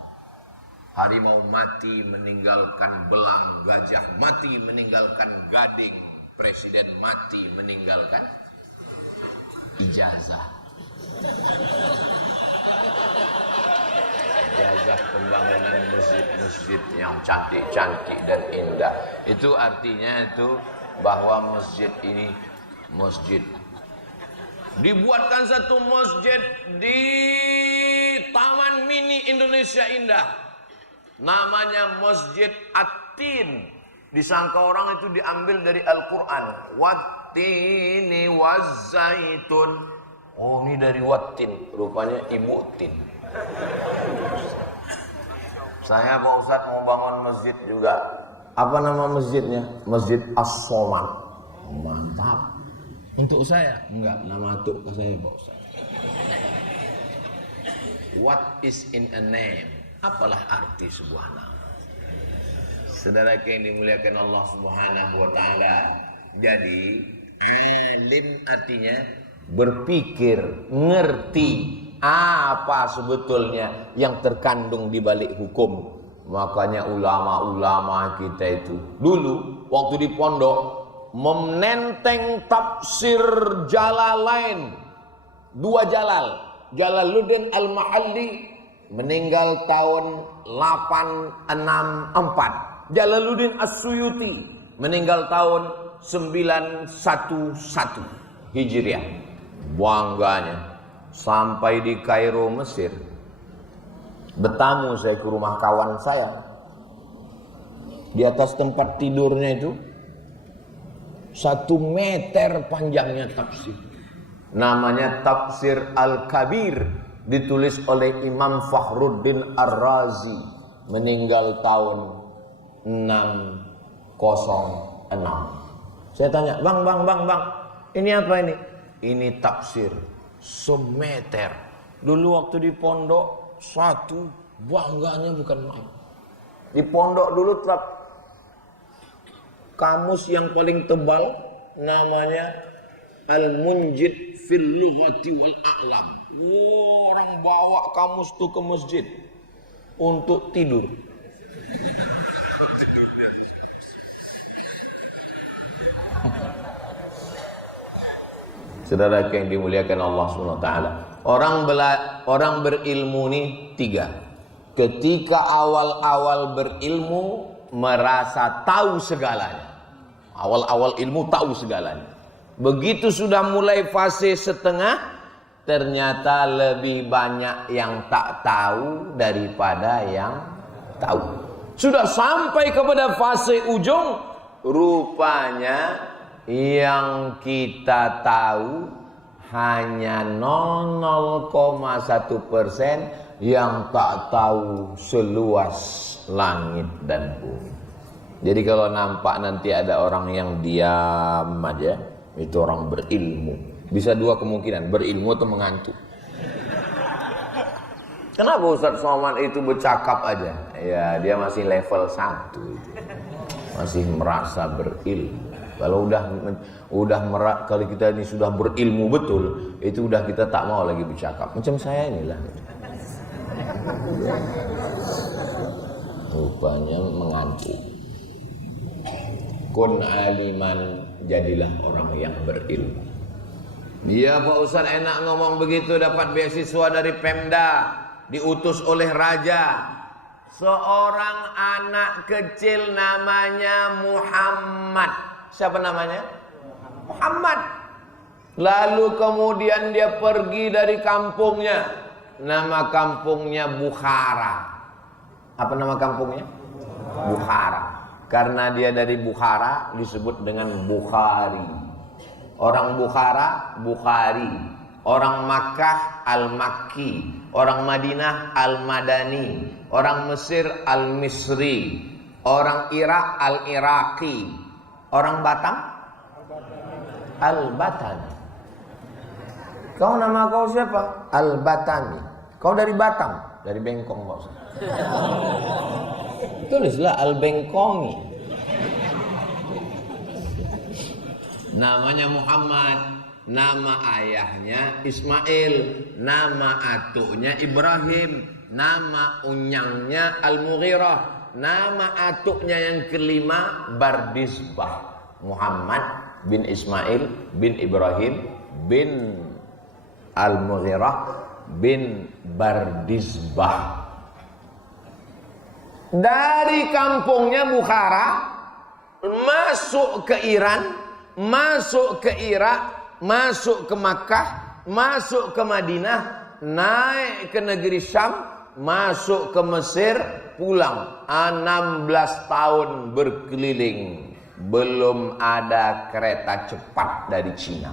Harimau mati meninggalkan belang, gajah mati meninggalkan gading, presiden mati meninggalkan ijazah. Ijazah pembangunan masjid-masjid yang cantik-cantik dan indah. Itu artinya itu bahwa masjid ini masjid. Dibuatkan satu masjid di Taman Mini Indonesia Indah. Namanya Masjid At-Tin. Disangka orang itu diambil dari Al-Quran. Wat-tini waz-zaitun. Oh, ini dari Wat-tin. Rupanya Ibu Tin. Saya Pak Ustadz mau bangun masjid juga. Apa nama masjidnya? Masjid As-Somad. Mantap. Untuk saya? Enggak, nama untuk saya Pak Ustadz. What is in a name? Apalah arti sebuah nama? Saudara yang dimuliakan Allah Subhanahu wa taala. Jadi, alim artinya berpikir, ngerti apa sebetulnya yang terkandung di balik hukum. Makanya ulama-ulama kita itu dulu waktu di pondok menenteng tafsir Jalalain. Dua Jalal, Jalaluddin Al-Mahalli meninggal tahun 864. Jalaluddin As-Suyuti meninggal tahun 911 Hijriah. Bangganya sampai di Kairo, Mesir. Bertamu saya ke rumah kawan saya. Di atas tempat tidurnya itu 1 meter panjangnya tafsir. Namanya Tafsir Al-Kabir, ditulis oleh Imam Fakhruddin Ar-Razi, meninggal tahun 606. Saya tanya, bang, ini apa ini? Ini tafsir semeter. Dulu waktu di pondok 1, bangganya bukan main. Di pondok dulu kamus yang paling tebal namanya Al-Munjid fil Lughati wal A'lam. Orang bawa kamus tuh ke masjid untuk tidur. Saudara yang dimuliakan Allah Subhanahu wa taala. Orang berilmu ini 3. Ketika awal-awal berilmu merasa tahu segalanya. Awal-awal ilmu tahu segalanya. Begitu sudah mulai fase setengah, ternyata lebih banyak yang tak tahu daripada yang tahu. Sudah sampai kepada fase ujung, rupanya yang kita tahu hanya 0,1%, yang tak tahu seluas langit dan bumi. Jadi kalau nampak nanti ada orang yang diam aja, itu orang berilmu. Bisa dua kemungkinan, berilmu atau mengantuk. Kenapa Ustaz Somad itu bercakap aja? Ya dia masih level 1 itu. Masih merasa berilmu. Kalau kalau kita ini sudah berilmu betul, itu udah kita tak mau lagi bercakap. Macam saya inilah. Rupanya mengantuk. Kun aliman, jadilah orang yang berilmu. Iya Pak Ustaz, enak ngomong begitu, dapat beasiswa dari Pemda, diutus oleh raja. Seorang anak kecil namanya Muhammad. Siapa namanya? Muhammad. Lalu kemudian dia pergi dari kampungnya. Nama kampungnya Bukhara. Apa nama kampungnya? Bukhara. Karena dia dari Bukhara disebut dengan Bukhari. Orang Bukhara, Bukhari. Orang Makkah, Al-Makki. Orang Madinah, Al-Madani. Orang Mesir, Al-Misri. Orang Irak, Al-Iraqi. Orang Batam, Al-Batani. Kau nama kau siapa? Al-Batani. Kau dari Batam? Dari Bengkong Pak Ustaz. Tulislah Al-Bengkongi. Namanya Muhammad, nama ayahnya Ismail, nama atuknya Ibrahim, nama unyangnya Al-Mughirah, nama atuknya yang kelima Bardisbah. Muhammad bin Ismail bin Ibrahim bin Al-Mughirah bin Bardisbah. Dari kampungnya Bukhara masuk ke Iran, masuk ke Irak, masuk ke Makkah, masuk ke Madinah, naik ke negeri Syam, masuk ke Mesir, pulang. 16 tahun berkeliling, belum ada kereta cepat dari Cina,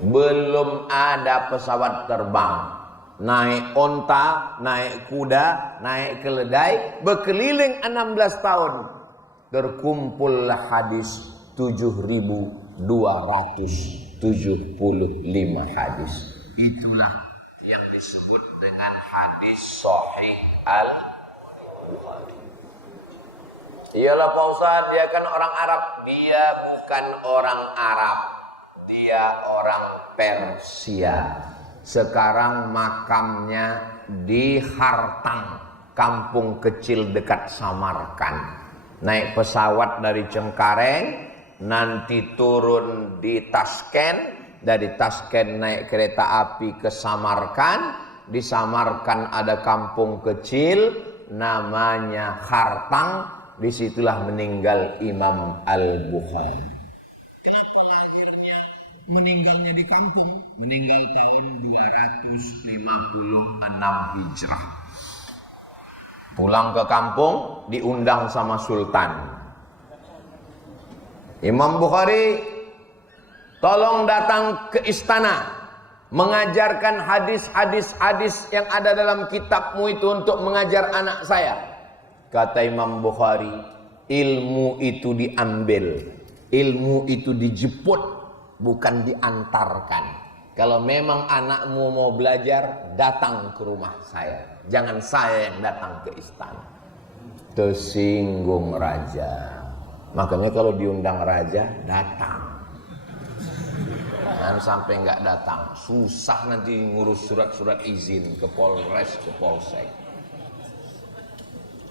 belum ada pesawat terbang. Naik onta, naik kuda, naik keledai, berkeliling 16 tahun. Terkumpullah hadis 7.275 hadis. Itulah yang disebut dengan hadis Sahih Al-Bukhari. Iyalah Pak Ustaz, dia kan orang Arab. Dia bukan orang Arab, dia orang Persia. Sekarang makamnya di Hartang, kampung kecil dekat Samarkand. Naik pesawat dari Cengkareng, nanti turun di Tashkent, dari Tashkent naik kereta api ke Samarkand. Di Samarkand ada kampung kecil namanya Hartang, disitulah meninggal Imam Al-Bukhari. Kenapa akhirnya meninggalnya di kampung? Meninggal tahun 256 Hijrah. Pulang ke kampung, diundang sama Sultan. Imam Bukhari, tolong datang ke istana, mengajarkan hadis-hadis yang ada dalam kitabmu itu untuk mengajar anak saya. Kata Imam Bukhari, ilmu itu diambil, ilmu itu dijemput, bukan diantarkan. Kalau memang anakmu mau belajar, datang ke rumah saya. Jangan saya yang datang ke istana. Tersinggung raja. Makanya kalau diundang raja, datang. Jangan sampai nggak datang. Susah nanti ngurus surat-surat izin ke Polres, ke Polsek.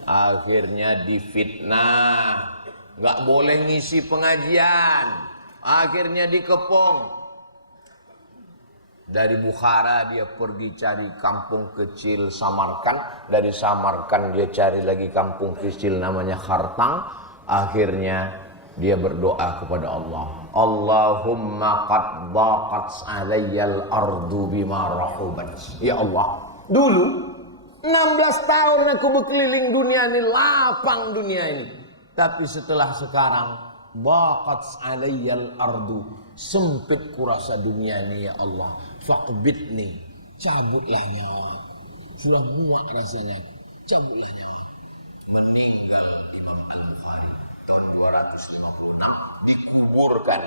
Akhirnya difitnah. Nggak boleh ngisi pengajian. Akhirnya dikepung. Dari Bukhara dia pergi cari kampung kecil Samarkand. Dari Samarkand dia cari lagi kampung kecil namanya Hartang. Akhirnya dia berdoa kepada Allah. Allahumma qad dhaqat alayyal ardu bima rahubat. Ya Allah, dulu 16 tahun aku berkeliling dunia ini, lapang dunia ini. Tapi setelah sekarang, baqat alayyal ardu, sempit kurasa dunia ini ya Allah. Faqbidni, cabutlah nyawa. Sudah muak rasanya, cabutlah nyawa. Meninggal Imam Al-Bukhari tahun 256, dikuburkan.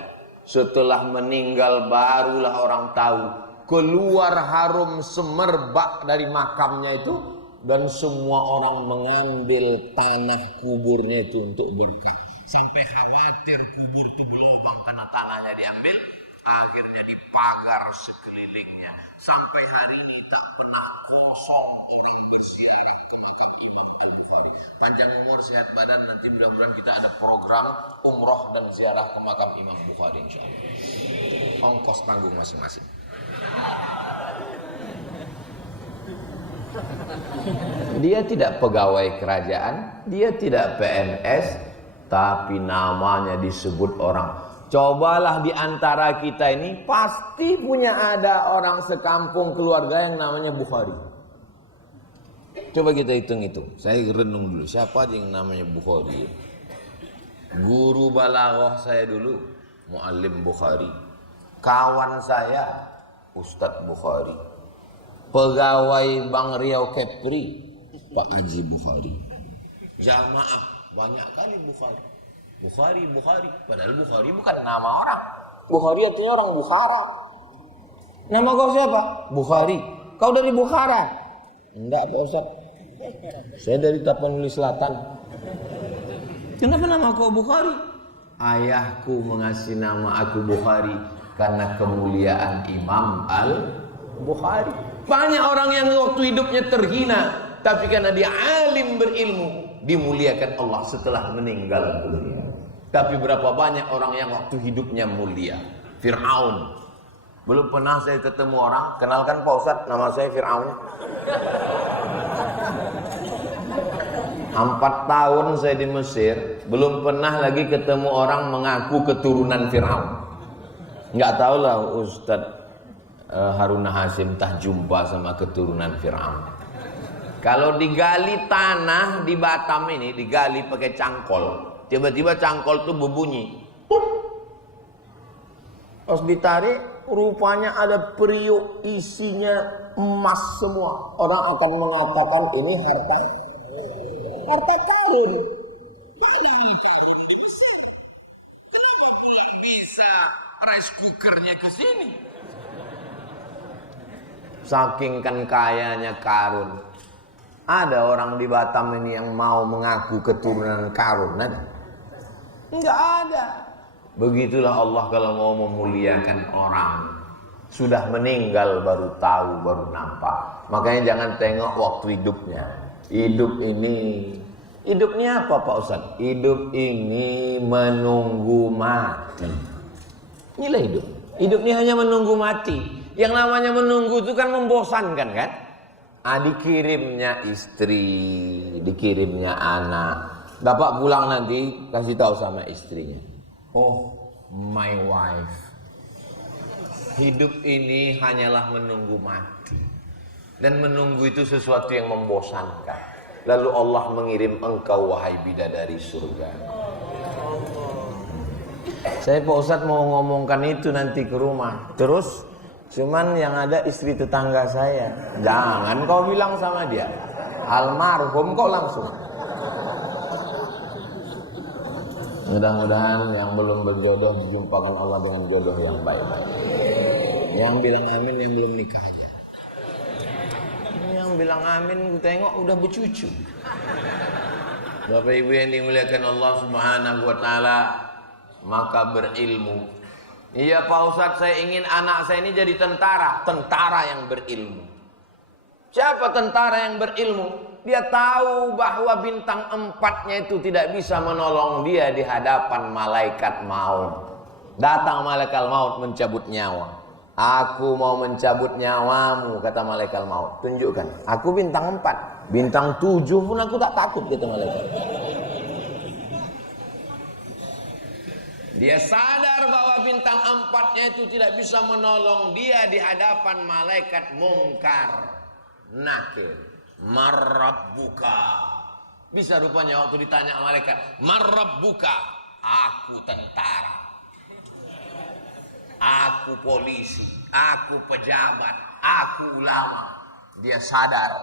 Setelah meninggal barulah orang tahu, keluar harum semerbak dari makamnya itu, dan semua orang mengambil tanah kuburnya itu untuk berkah. Sampai khawatir kubur itu berlubang karena tanahnya diambil. Akhirnya dipagar sekelilingnya. Sampai hari ini tak pernah kosong orang berziarah ke makam Imam Al-Bukhari. Panjang umur, sehat badan, nanti mudah-mudahan kita ada program umroh dan ziarah ke makam Imam Bukhari insyaallah. Ongkos tanggung masing-masing. Dia tidak pegawai kerajaan, dia tidak PNS, tapi namanya disebut orang. Cobalah di antara kita ini pasti punya ada orang sekampung keluarga yang namanya Bukhari. Coba kita hitung-hitung. Saya renung dulu, siapa aja yang namanya Bukhari? Guru balaghah saya dulu, Muallim Bukhari. Kawan saya, Ustadz Bukhari. Pegawai Bank Riau Kepri, Pak Haji Bukhari. Jamaah banyak kali Bukhari. Bukhari. Padahal Bukhari bukan nama orang. Bukhari artinya orang Bukhara. Nama kau siapa? Bukhari. Kau dari Bukhara? Enggak Pak Ustadz. Saya dari Tapanuli Selatan. Kenapa nama kau Bukhari? Ayahku mengasih nama aku Bukhari karena kemuliaan Imam Al-Bukhari. Banyak orang yang waktu hidupnya terhina, tapi karena dia alim berilmu, dimuliakan Allah setelah meninggal dunia. Tapi berapa banyak orang yang waktu hidupnya mulia? Fir'aun. Belum pernah saya ketemu orang, kenalkan Pak Ustadz, nama saya Fir'aun. 4 tahun saya di Mesir, belum pernah lagi ketemu orang mengaku keturunan Fir'aun. Nggak tahu lah Ustadz Haruna Hasim tak jumpa sama keturunan Fir'aun. Kalau digali tanah di Batam ini, digali pakai cangkol, tiba-tiba cangkol tuh berbunyi. Pas ditarik, rupanya ada periuk isinya emas semua. Orang akan mengatakan ini harta karun. Bisa rice cookernya ke sini. Saking kan kayanya Karun. Ada orang di Batam ini yang mau mengaku keturunan Karun, ada? Enggak ada. Begitulah Allah kalau mau memuliakan orang. Sudah meninggal baru tahu, baru nampak. Makanya jangan tengok waktu hidupnya. Hidupnya apa Pak Ustadz? Hidup ini menunggu mati. Inilah hidup. Hidup ini hanya menunggu mati. Yang namanya menunggu itu kan membosankan kan? Dikirimnya istri, dikirimnya anak. Bapak pulang nanti kasih tahu sama istrinya. Oh, my wife. Hidup ini hanyalah menunggu mati. Dan menunggu itu sesuatu yang membosankan. Lalu Allah mengirim engkau wahai bidadari surga. Saya Pak Ustadz mau ngomongkan itu nanti ke rumah. Terus cuman yang ada istri tetangga saya. Jangan kau bilang sama dia. Almarhum kau langsung. Mudah-mudahan yang belum berjodoh dijumpakan Allah dengan jodoh yang baik-baik. Yang bilang amin yang belum nikah aja. Yang bilang amin gue tengok udah bercucu. Bapak Ibu yang dimuliakan Allah Subhanahu wa taala, maka berilmu. Iya Pak Ustadz, saya ingin anak saya ini jadi tentara yang berilmu. Siapa tentara yang berilmu? Dia tahu bahwa bintang 4-nya itu tidak bisa menolong dia di hadapan malaikat maut. Datang malaikat maut mencabut nyawa. Aku mau mencabut nyawamu, kata malaikat maut. Tunjukkan, aku bintang 4. Bintang 7 pun aku tak takut, kata malaikat. Dia sadar bahwa bintang 4-nya itu tidak bisa menolong dia di hadapan malaikat mungkar, nakir. Marrabbuka. Bisa rupanya waktu ditanya malaikat, Marrabbuka, aku tentara, aku polisi, aku pejabat, aku ulama. Dia sadar.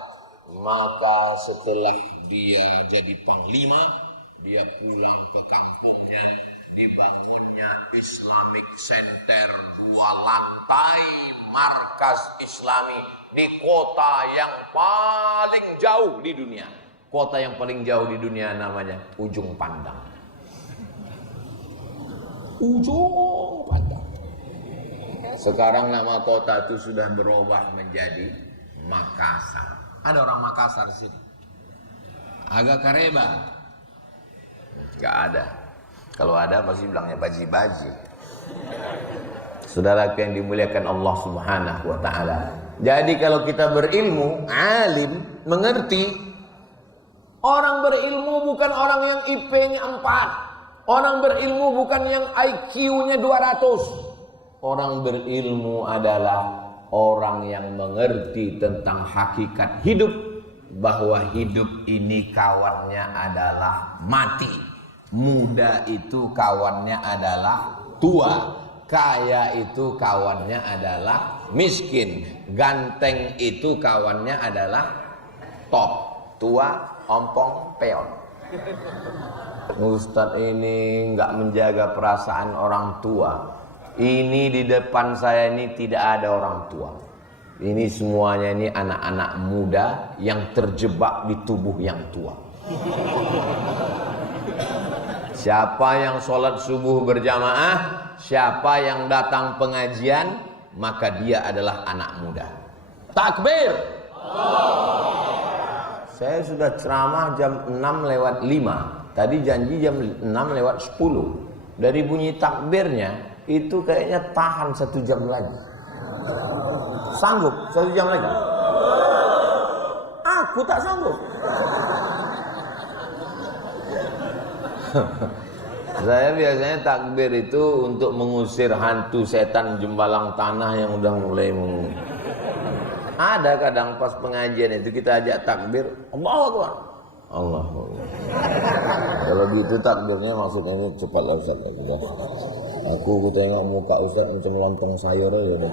Maka setelah dia jadi panglima, dia pulang ke kampungnya, dibangunnya Islamic Center 2 lantai, markas Islami di kota yang paling jauh di dunia. Kota yang paling jauh di dunia namanya Ujung Pandang. Ujung Pandang. Sekarang nama kota itu sudah berubah menjadi Makassar. Ada orang Makassar di sini? Agak kareba? Enggak ada. Kalau ada pasti bilangnya baji-baji. Saudara yang dimuliakan Allah Subhanahu wa taala. Jadi kalau kita berilmu, alim, mengerti, orang berilmu bukan orang yang IP-nya 4. Orang berilmu bukan yang IQ-nya 200. Orang berilmu adalah orang yang mengerti tentang hakikat hidup, bahwa hidup ini kawannya adalah mati. Muda itu kawannya adalah tua, kaya itu kawannya adalah miskin, ganteng itu kawannya adalah top, tua, ompong, peon. Ustadz ini nggak menjaga perasaan orang tua. Ini di depan saya ini tidak ada orang tua. Ini semuanya ini anak-anak muda yang terjebak di tubuh yang tua. Siapa yang sholat subuh berjamaah, siapa yang datang pengajian, maka dia adalah anak muda. Takbir. Saya sudah ceramah jam 6:05. Tadi janji jam 6:10. Dari bunyi takbirnya itu kayaknya tahan 1 jam lagi. Sanggup 1 jam lagi? Aku tak sanggup. Saya biasanya takbir itu untuk mengusir hantu setan jembalang tanah yang udah mulai Ada kadang pas pengajian itu kita ajak takbir, Allahu Akbar. Allahu Akbar. Kalau gitu takbirnya maksudnya ini cepatlah Ustaz. Aku tengok muka Ustaz macam lontong sayur aja udah.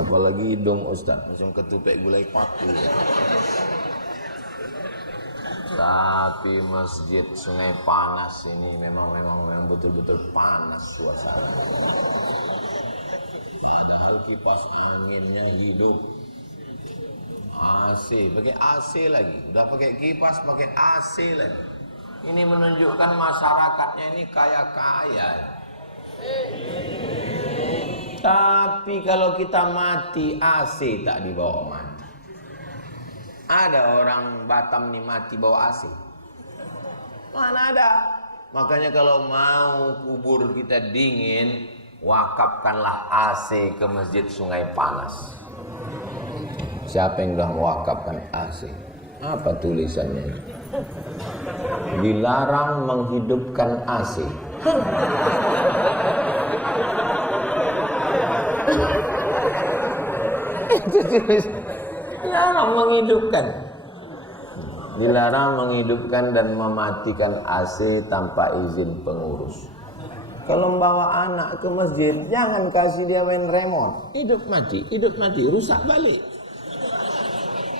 Apalagi hidung Ustaz macam ketupek gulai paku. Tapi masjid Sungai Panas ini memang betul-betul panas suasana. Padahal kipas anginnya hidup. AC, pakai AC lagi. Udah pakai kipas, pakai AC lagi. Ini menunjukkan masyarakatnya ini kaya-kaya. Tapi kalau kita mati, AC tak dibawa mati. Ada orang Batam nih mati bawa AC? Mana ada? Makanya kalau mau kubur kita dingin, wakafkanlah AC ke Masjid Sungai Panas. Siapa yang sudah mewakafkan AC? Apa tulisannya? Dilarang menghidupkan AC. Itu tulisan. Dilarang menghidupkan. Dilarang menghidupkan dan mematikan AC tanpa izin pengurus. Kalau membawa anak ke masjid, jangan kasih dia main remote. Hidup mati, rusak balik.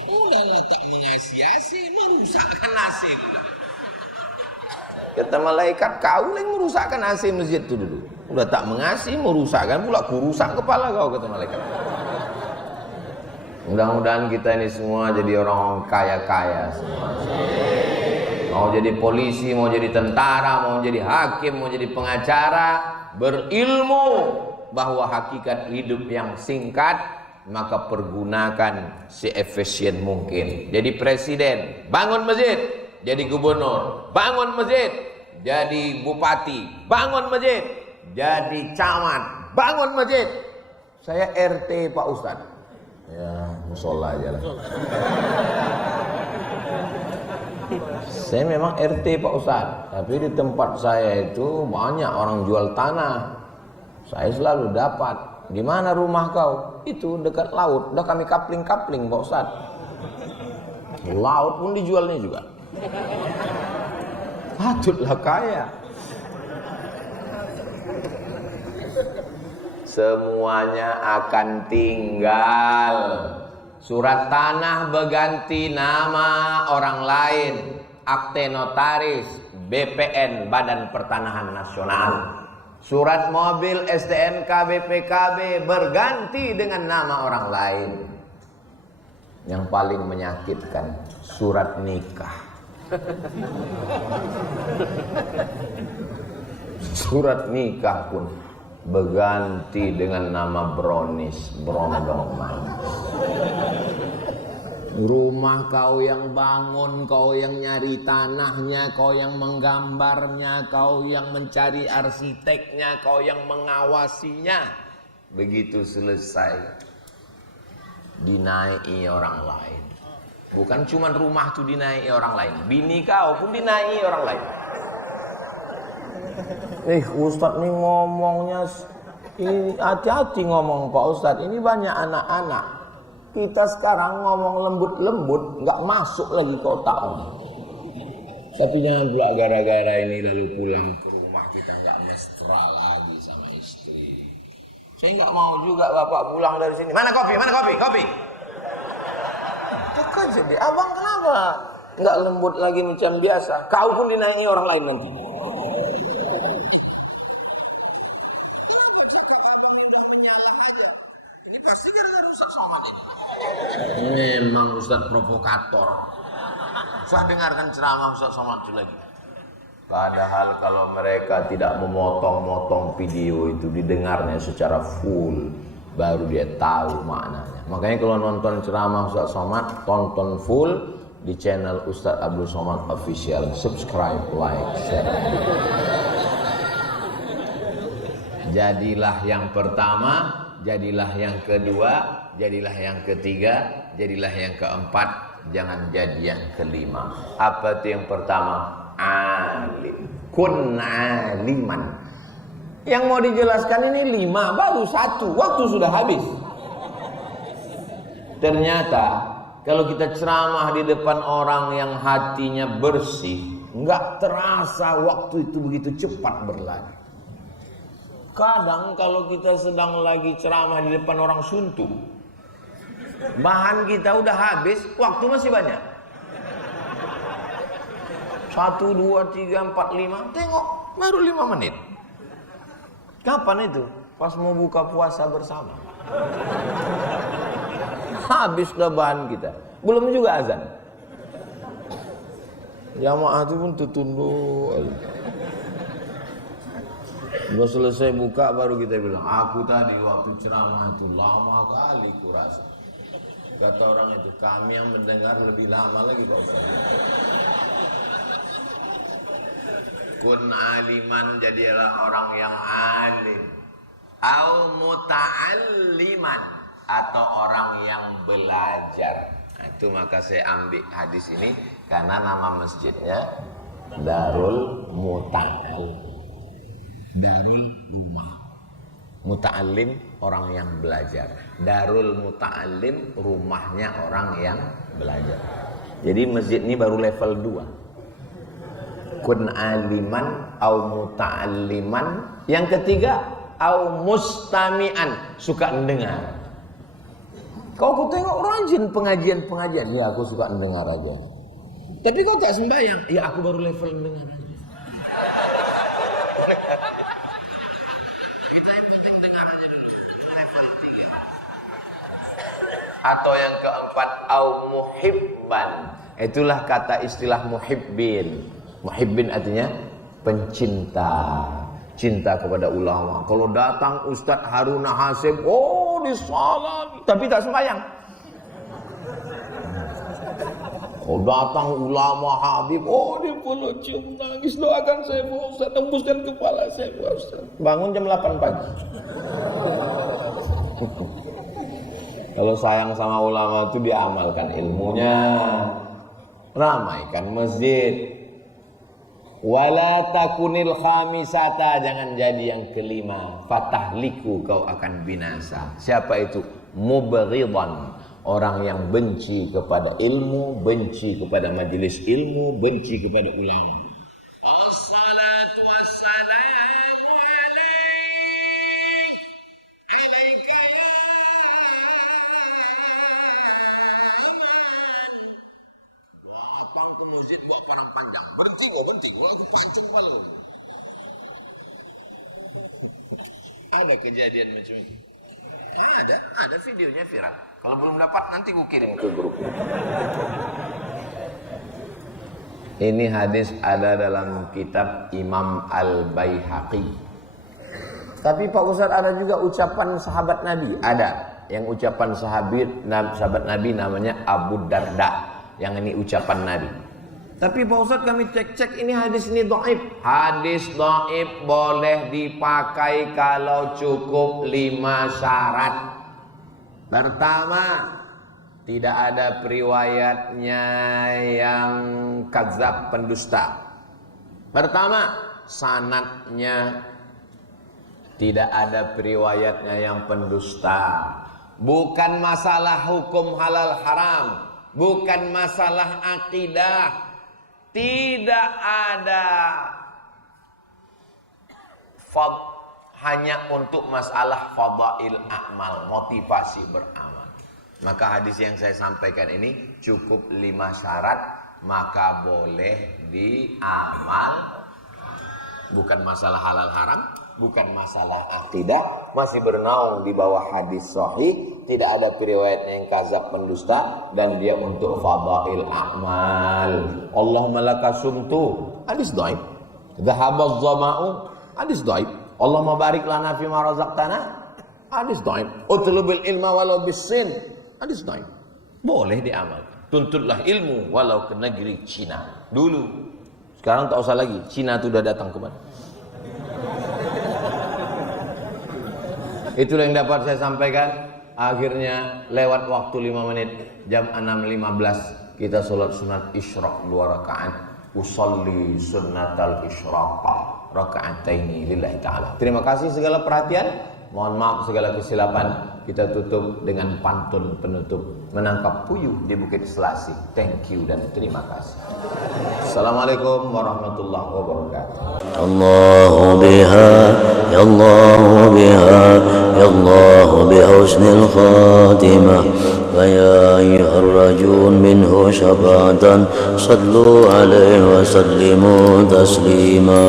Udahlah tak mengasihi AC, merusakkan AC pula. Kata malaikat, kau yang merusakkan AC masjid itu dulu. Udah tak mengasihi, merusakkan pula, kurusak kepala kau, kata malaikat. Mudah-mudahan kita ini semua jadi orang kaya-kaya semua. Mau jadi polisi, mau jadi tentara, mau jadi hakim, mau jadi pengacara, berilmu bahwa hakikat hidup yang singkat, maka pergunakan seefisien mungkin. Jadi presiden, bangun masjid. Jadi gubernur, bangun masjid. Jadi bupati, bangun masjid. Jadi camat, bangun masjid. Saya RT Pak Ustadz. Ya, musola aja lah. Saya memang RT Pak Ustadz, tapi di tempat saya itu banyak orang jual tanah. Saya selalu dapat. Di mana rumah kau? Itu dekat laut. Udah kami kapling-kapling Pak Ustaz. Laut pun dijualnya juga. Patutlah kaya. Semuanya akan tinggal. Surat tanah berganti nama orang lain. Akte notaris, BPN, Badan Pertanahan Nasional. Surat mobil, STNK, BPKB berganti dengan nama orang lain. Yang paling menyakitkan, surat nikah. Surat nikah pun berganti dengan nama brownies, brondong manis. Rumah kau yang bangun, kau yang nyari tanahnya, kau yang menggambarnya, kau yang mencari arsiteknya, kau yang mengawasinya. Begitu selesai, dinaiki orang lain. Bukan cuma rumah itu dinaiki orang lain, bini kau pun dinaiki orang lain. Ustadz nih ngomongnya, ini hati-hati ngomong Pak Ustadz, ini banyak anak-anak. Kita sekarang ngomong lembut-lembut, nggak masuk lagi ke otak. Tapi jangan pula gara-gara ini lalu pulang ke rumah kita nggak mesra lagi sama istri. Saya nggak mau juga bapak pulang dari sini. Mana kopi? Mana kopi? Kopi. Tekan jadi abang kenapa? Nggak lembut lagi macam biasa. Kau pun dinaiki orang lain nanti. Pasti gara-gara Ustaz Somad ini. Memang Ustaz provokator. Saya dengarkan ceramah Ustaz Somad itu lagi. Padahal kalau mereka tidak memotong-motong video itu, didengarnya secara full, baru dia tahu maknanya. Makanya kalau nonton ceramah Ustaz Somad, tonton full di channel Ustaz Abdul Somad Official. Subscribe, like, share. Jadilah yang pertama, jadilah yang kedua, jadilah yang ketiga, jadilah yang keempat, jangan jadi yang kelima. Apa itu yang pertama? Alim. Kun aliman. Yang mau dijelaskan ini 5, baru 1, waktu sudah habis. Ternyata kalau kita ceramah di depan orang yang hatinya bersih, nggak terasa waktu itu begitu cepat berlalu. Kadang kalau kita sedang lagi ceramah di depan orang suntuk, bahan kita udah habis, waktu masih banyak. 1, 2, 3, 4, 5, tengok baru 5 menit. Kapan itu? Pas mau buka puasa bersama. Habis dah bahan kita. Belum juga azan. Jamaah itu pun tunduk. Udah selesai buka baru kita bilang, aku tadi waktu ceramah itu lama kali kurasa. Kata orang itu, kami yang mendengar lebih lama lagi Pak Ustaz. Kun aliman, jadilah orang yang alim. Au muta'alliman, atau orang yang belajar. Nah, itu maka saya ambil hadis ini karena nama masjidnya Darul Muta'allim. Darul rumah. Muta'allim orang yang belajar. Darul Muta'allim rumahnya orang yang belajar. Jadi masjid ini baru level 2. Kun aliman au muta'alliman. Yang ketiga au mustami'an, suka mendengar. Kau aku tengok rajin pengajian-pengajian. Ya aku suka mendengar aja. Tapi kau tak sembahyang. Ya aku baru level mendengar. Atau yang keempat au muhibban. Itulah kata istilah muhibbin. Muhibbin artinya pencinta, cinta kepada ulama. Kalau datang Ustadz Haruna Hasim, oh disalami, tapi tak sembahyang. Oh datang ulama Habib, oh dia peluk cium nangis, doakan saya Pak Ustadz, tembuskan kepala saya Pak Ustadz. Bangun jam 8 pagi. Kalau sayang sama ulama itu diamalkan ilmunya, ramaikan masjid. Wala takunil khamisata, jangan jadi yang kelima. Fatahliku, kau akan binasa. Siapa itu? Mubghidan, orang yang benci kepada ilmu, benci kepada majelis ilmu, benci kepada ulama. Assalatu wassalamu alaik, alaika ya iman. Datang ke masjid kok parang panjang, berhenti, panjang kepala. Ada kejadian macam itu. Ada videonya viral. Kalau belum dapat nanti gue kirim ke grup. Ini hadis ada dalam kitab Imam Al-Baihaqi. Tapi Pak Ustaz, ada juga ucapan sahabat Nabi. Ada yang ucapan sahabat Nabi namanya Abu Darda. Yang ini ucapan Nabi. Tapi Pak Ustaz, kami cek ini hadis ini dhaif. Hadis dhaif boleh dipakai kalau cukup 5 syarat. Pertama, tidak ada periwayatnya yang kadzab, pendusta. Pertama, sanadnya tidak ada periwayatnya yang pendusta. Bukan masalah hukum halal haram, bukan masalah akidah. Tidak ada hanya untuk masalah fadail a'mal, motivasi beramal. Maka hadis yang saya sampaikan ini cukup 5 syarat, maka boleh diamal. Bukan masalah halal haram, bukan masalah akidah, masih bernaung di bawah hadis sahih, tidak ada periwayat yang kadzab, pendusta, dan dia untuk fadail a'mal. Allahumma laka sumtu, hadis dhaif. Dhahabaz zama'u, hadis dhaif. Allahumma barik lana fima razaqtana, hadis dhaif. Utlubul ilma walau bisin, hadis dhaif. Boleh diamal. Tuntutlah ilmu walau ke negeri Cina dulu. Sekarang tak usah lagi, Cina itu sudah datang kemana. Itulah yang dapat saya sampaikan. Akhirnya lewat waktu 5 menit, jam 6.15 kita sholat sunat isyraq 2 rakaat. Usolli sunnatal isyraq raka'ataini lillahi ta'ala. Terima kasih segala perhatian. Mohon maaf segala kesilapan. Kita tutup dengan pantun penutup. Menangkap puyuh di Bukit Selasi. Thank you dan terima kasih. Assalamualaikum warahmatullahi wabarakatuh. Allahu biha, ya Allah biha, ya Allah bihusnil khatimah. Wa ya ayyuhar rajun minhu syafa'atan, sallu alaihi wa sallimu taslima.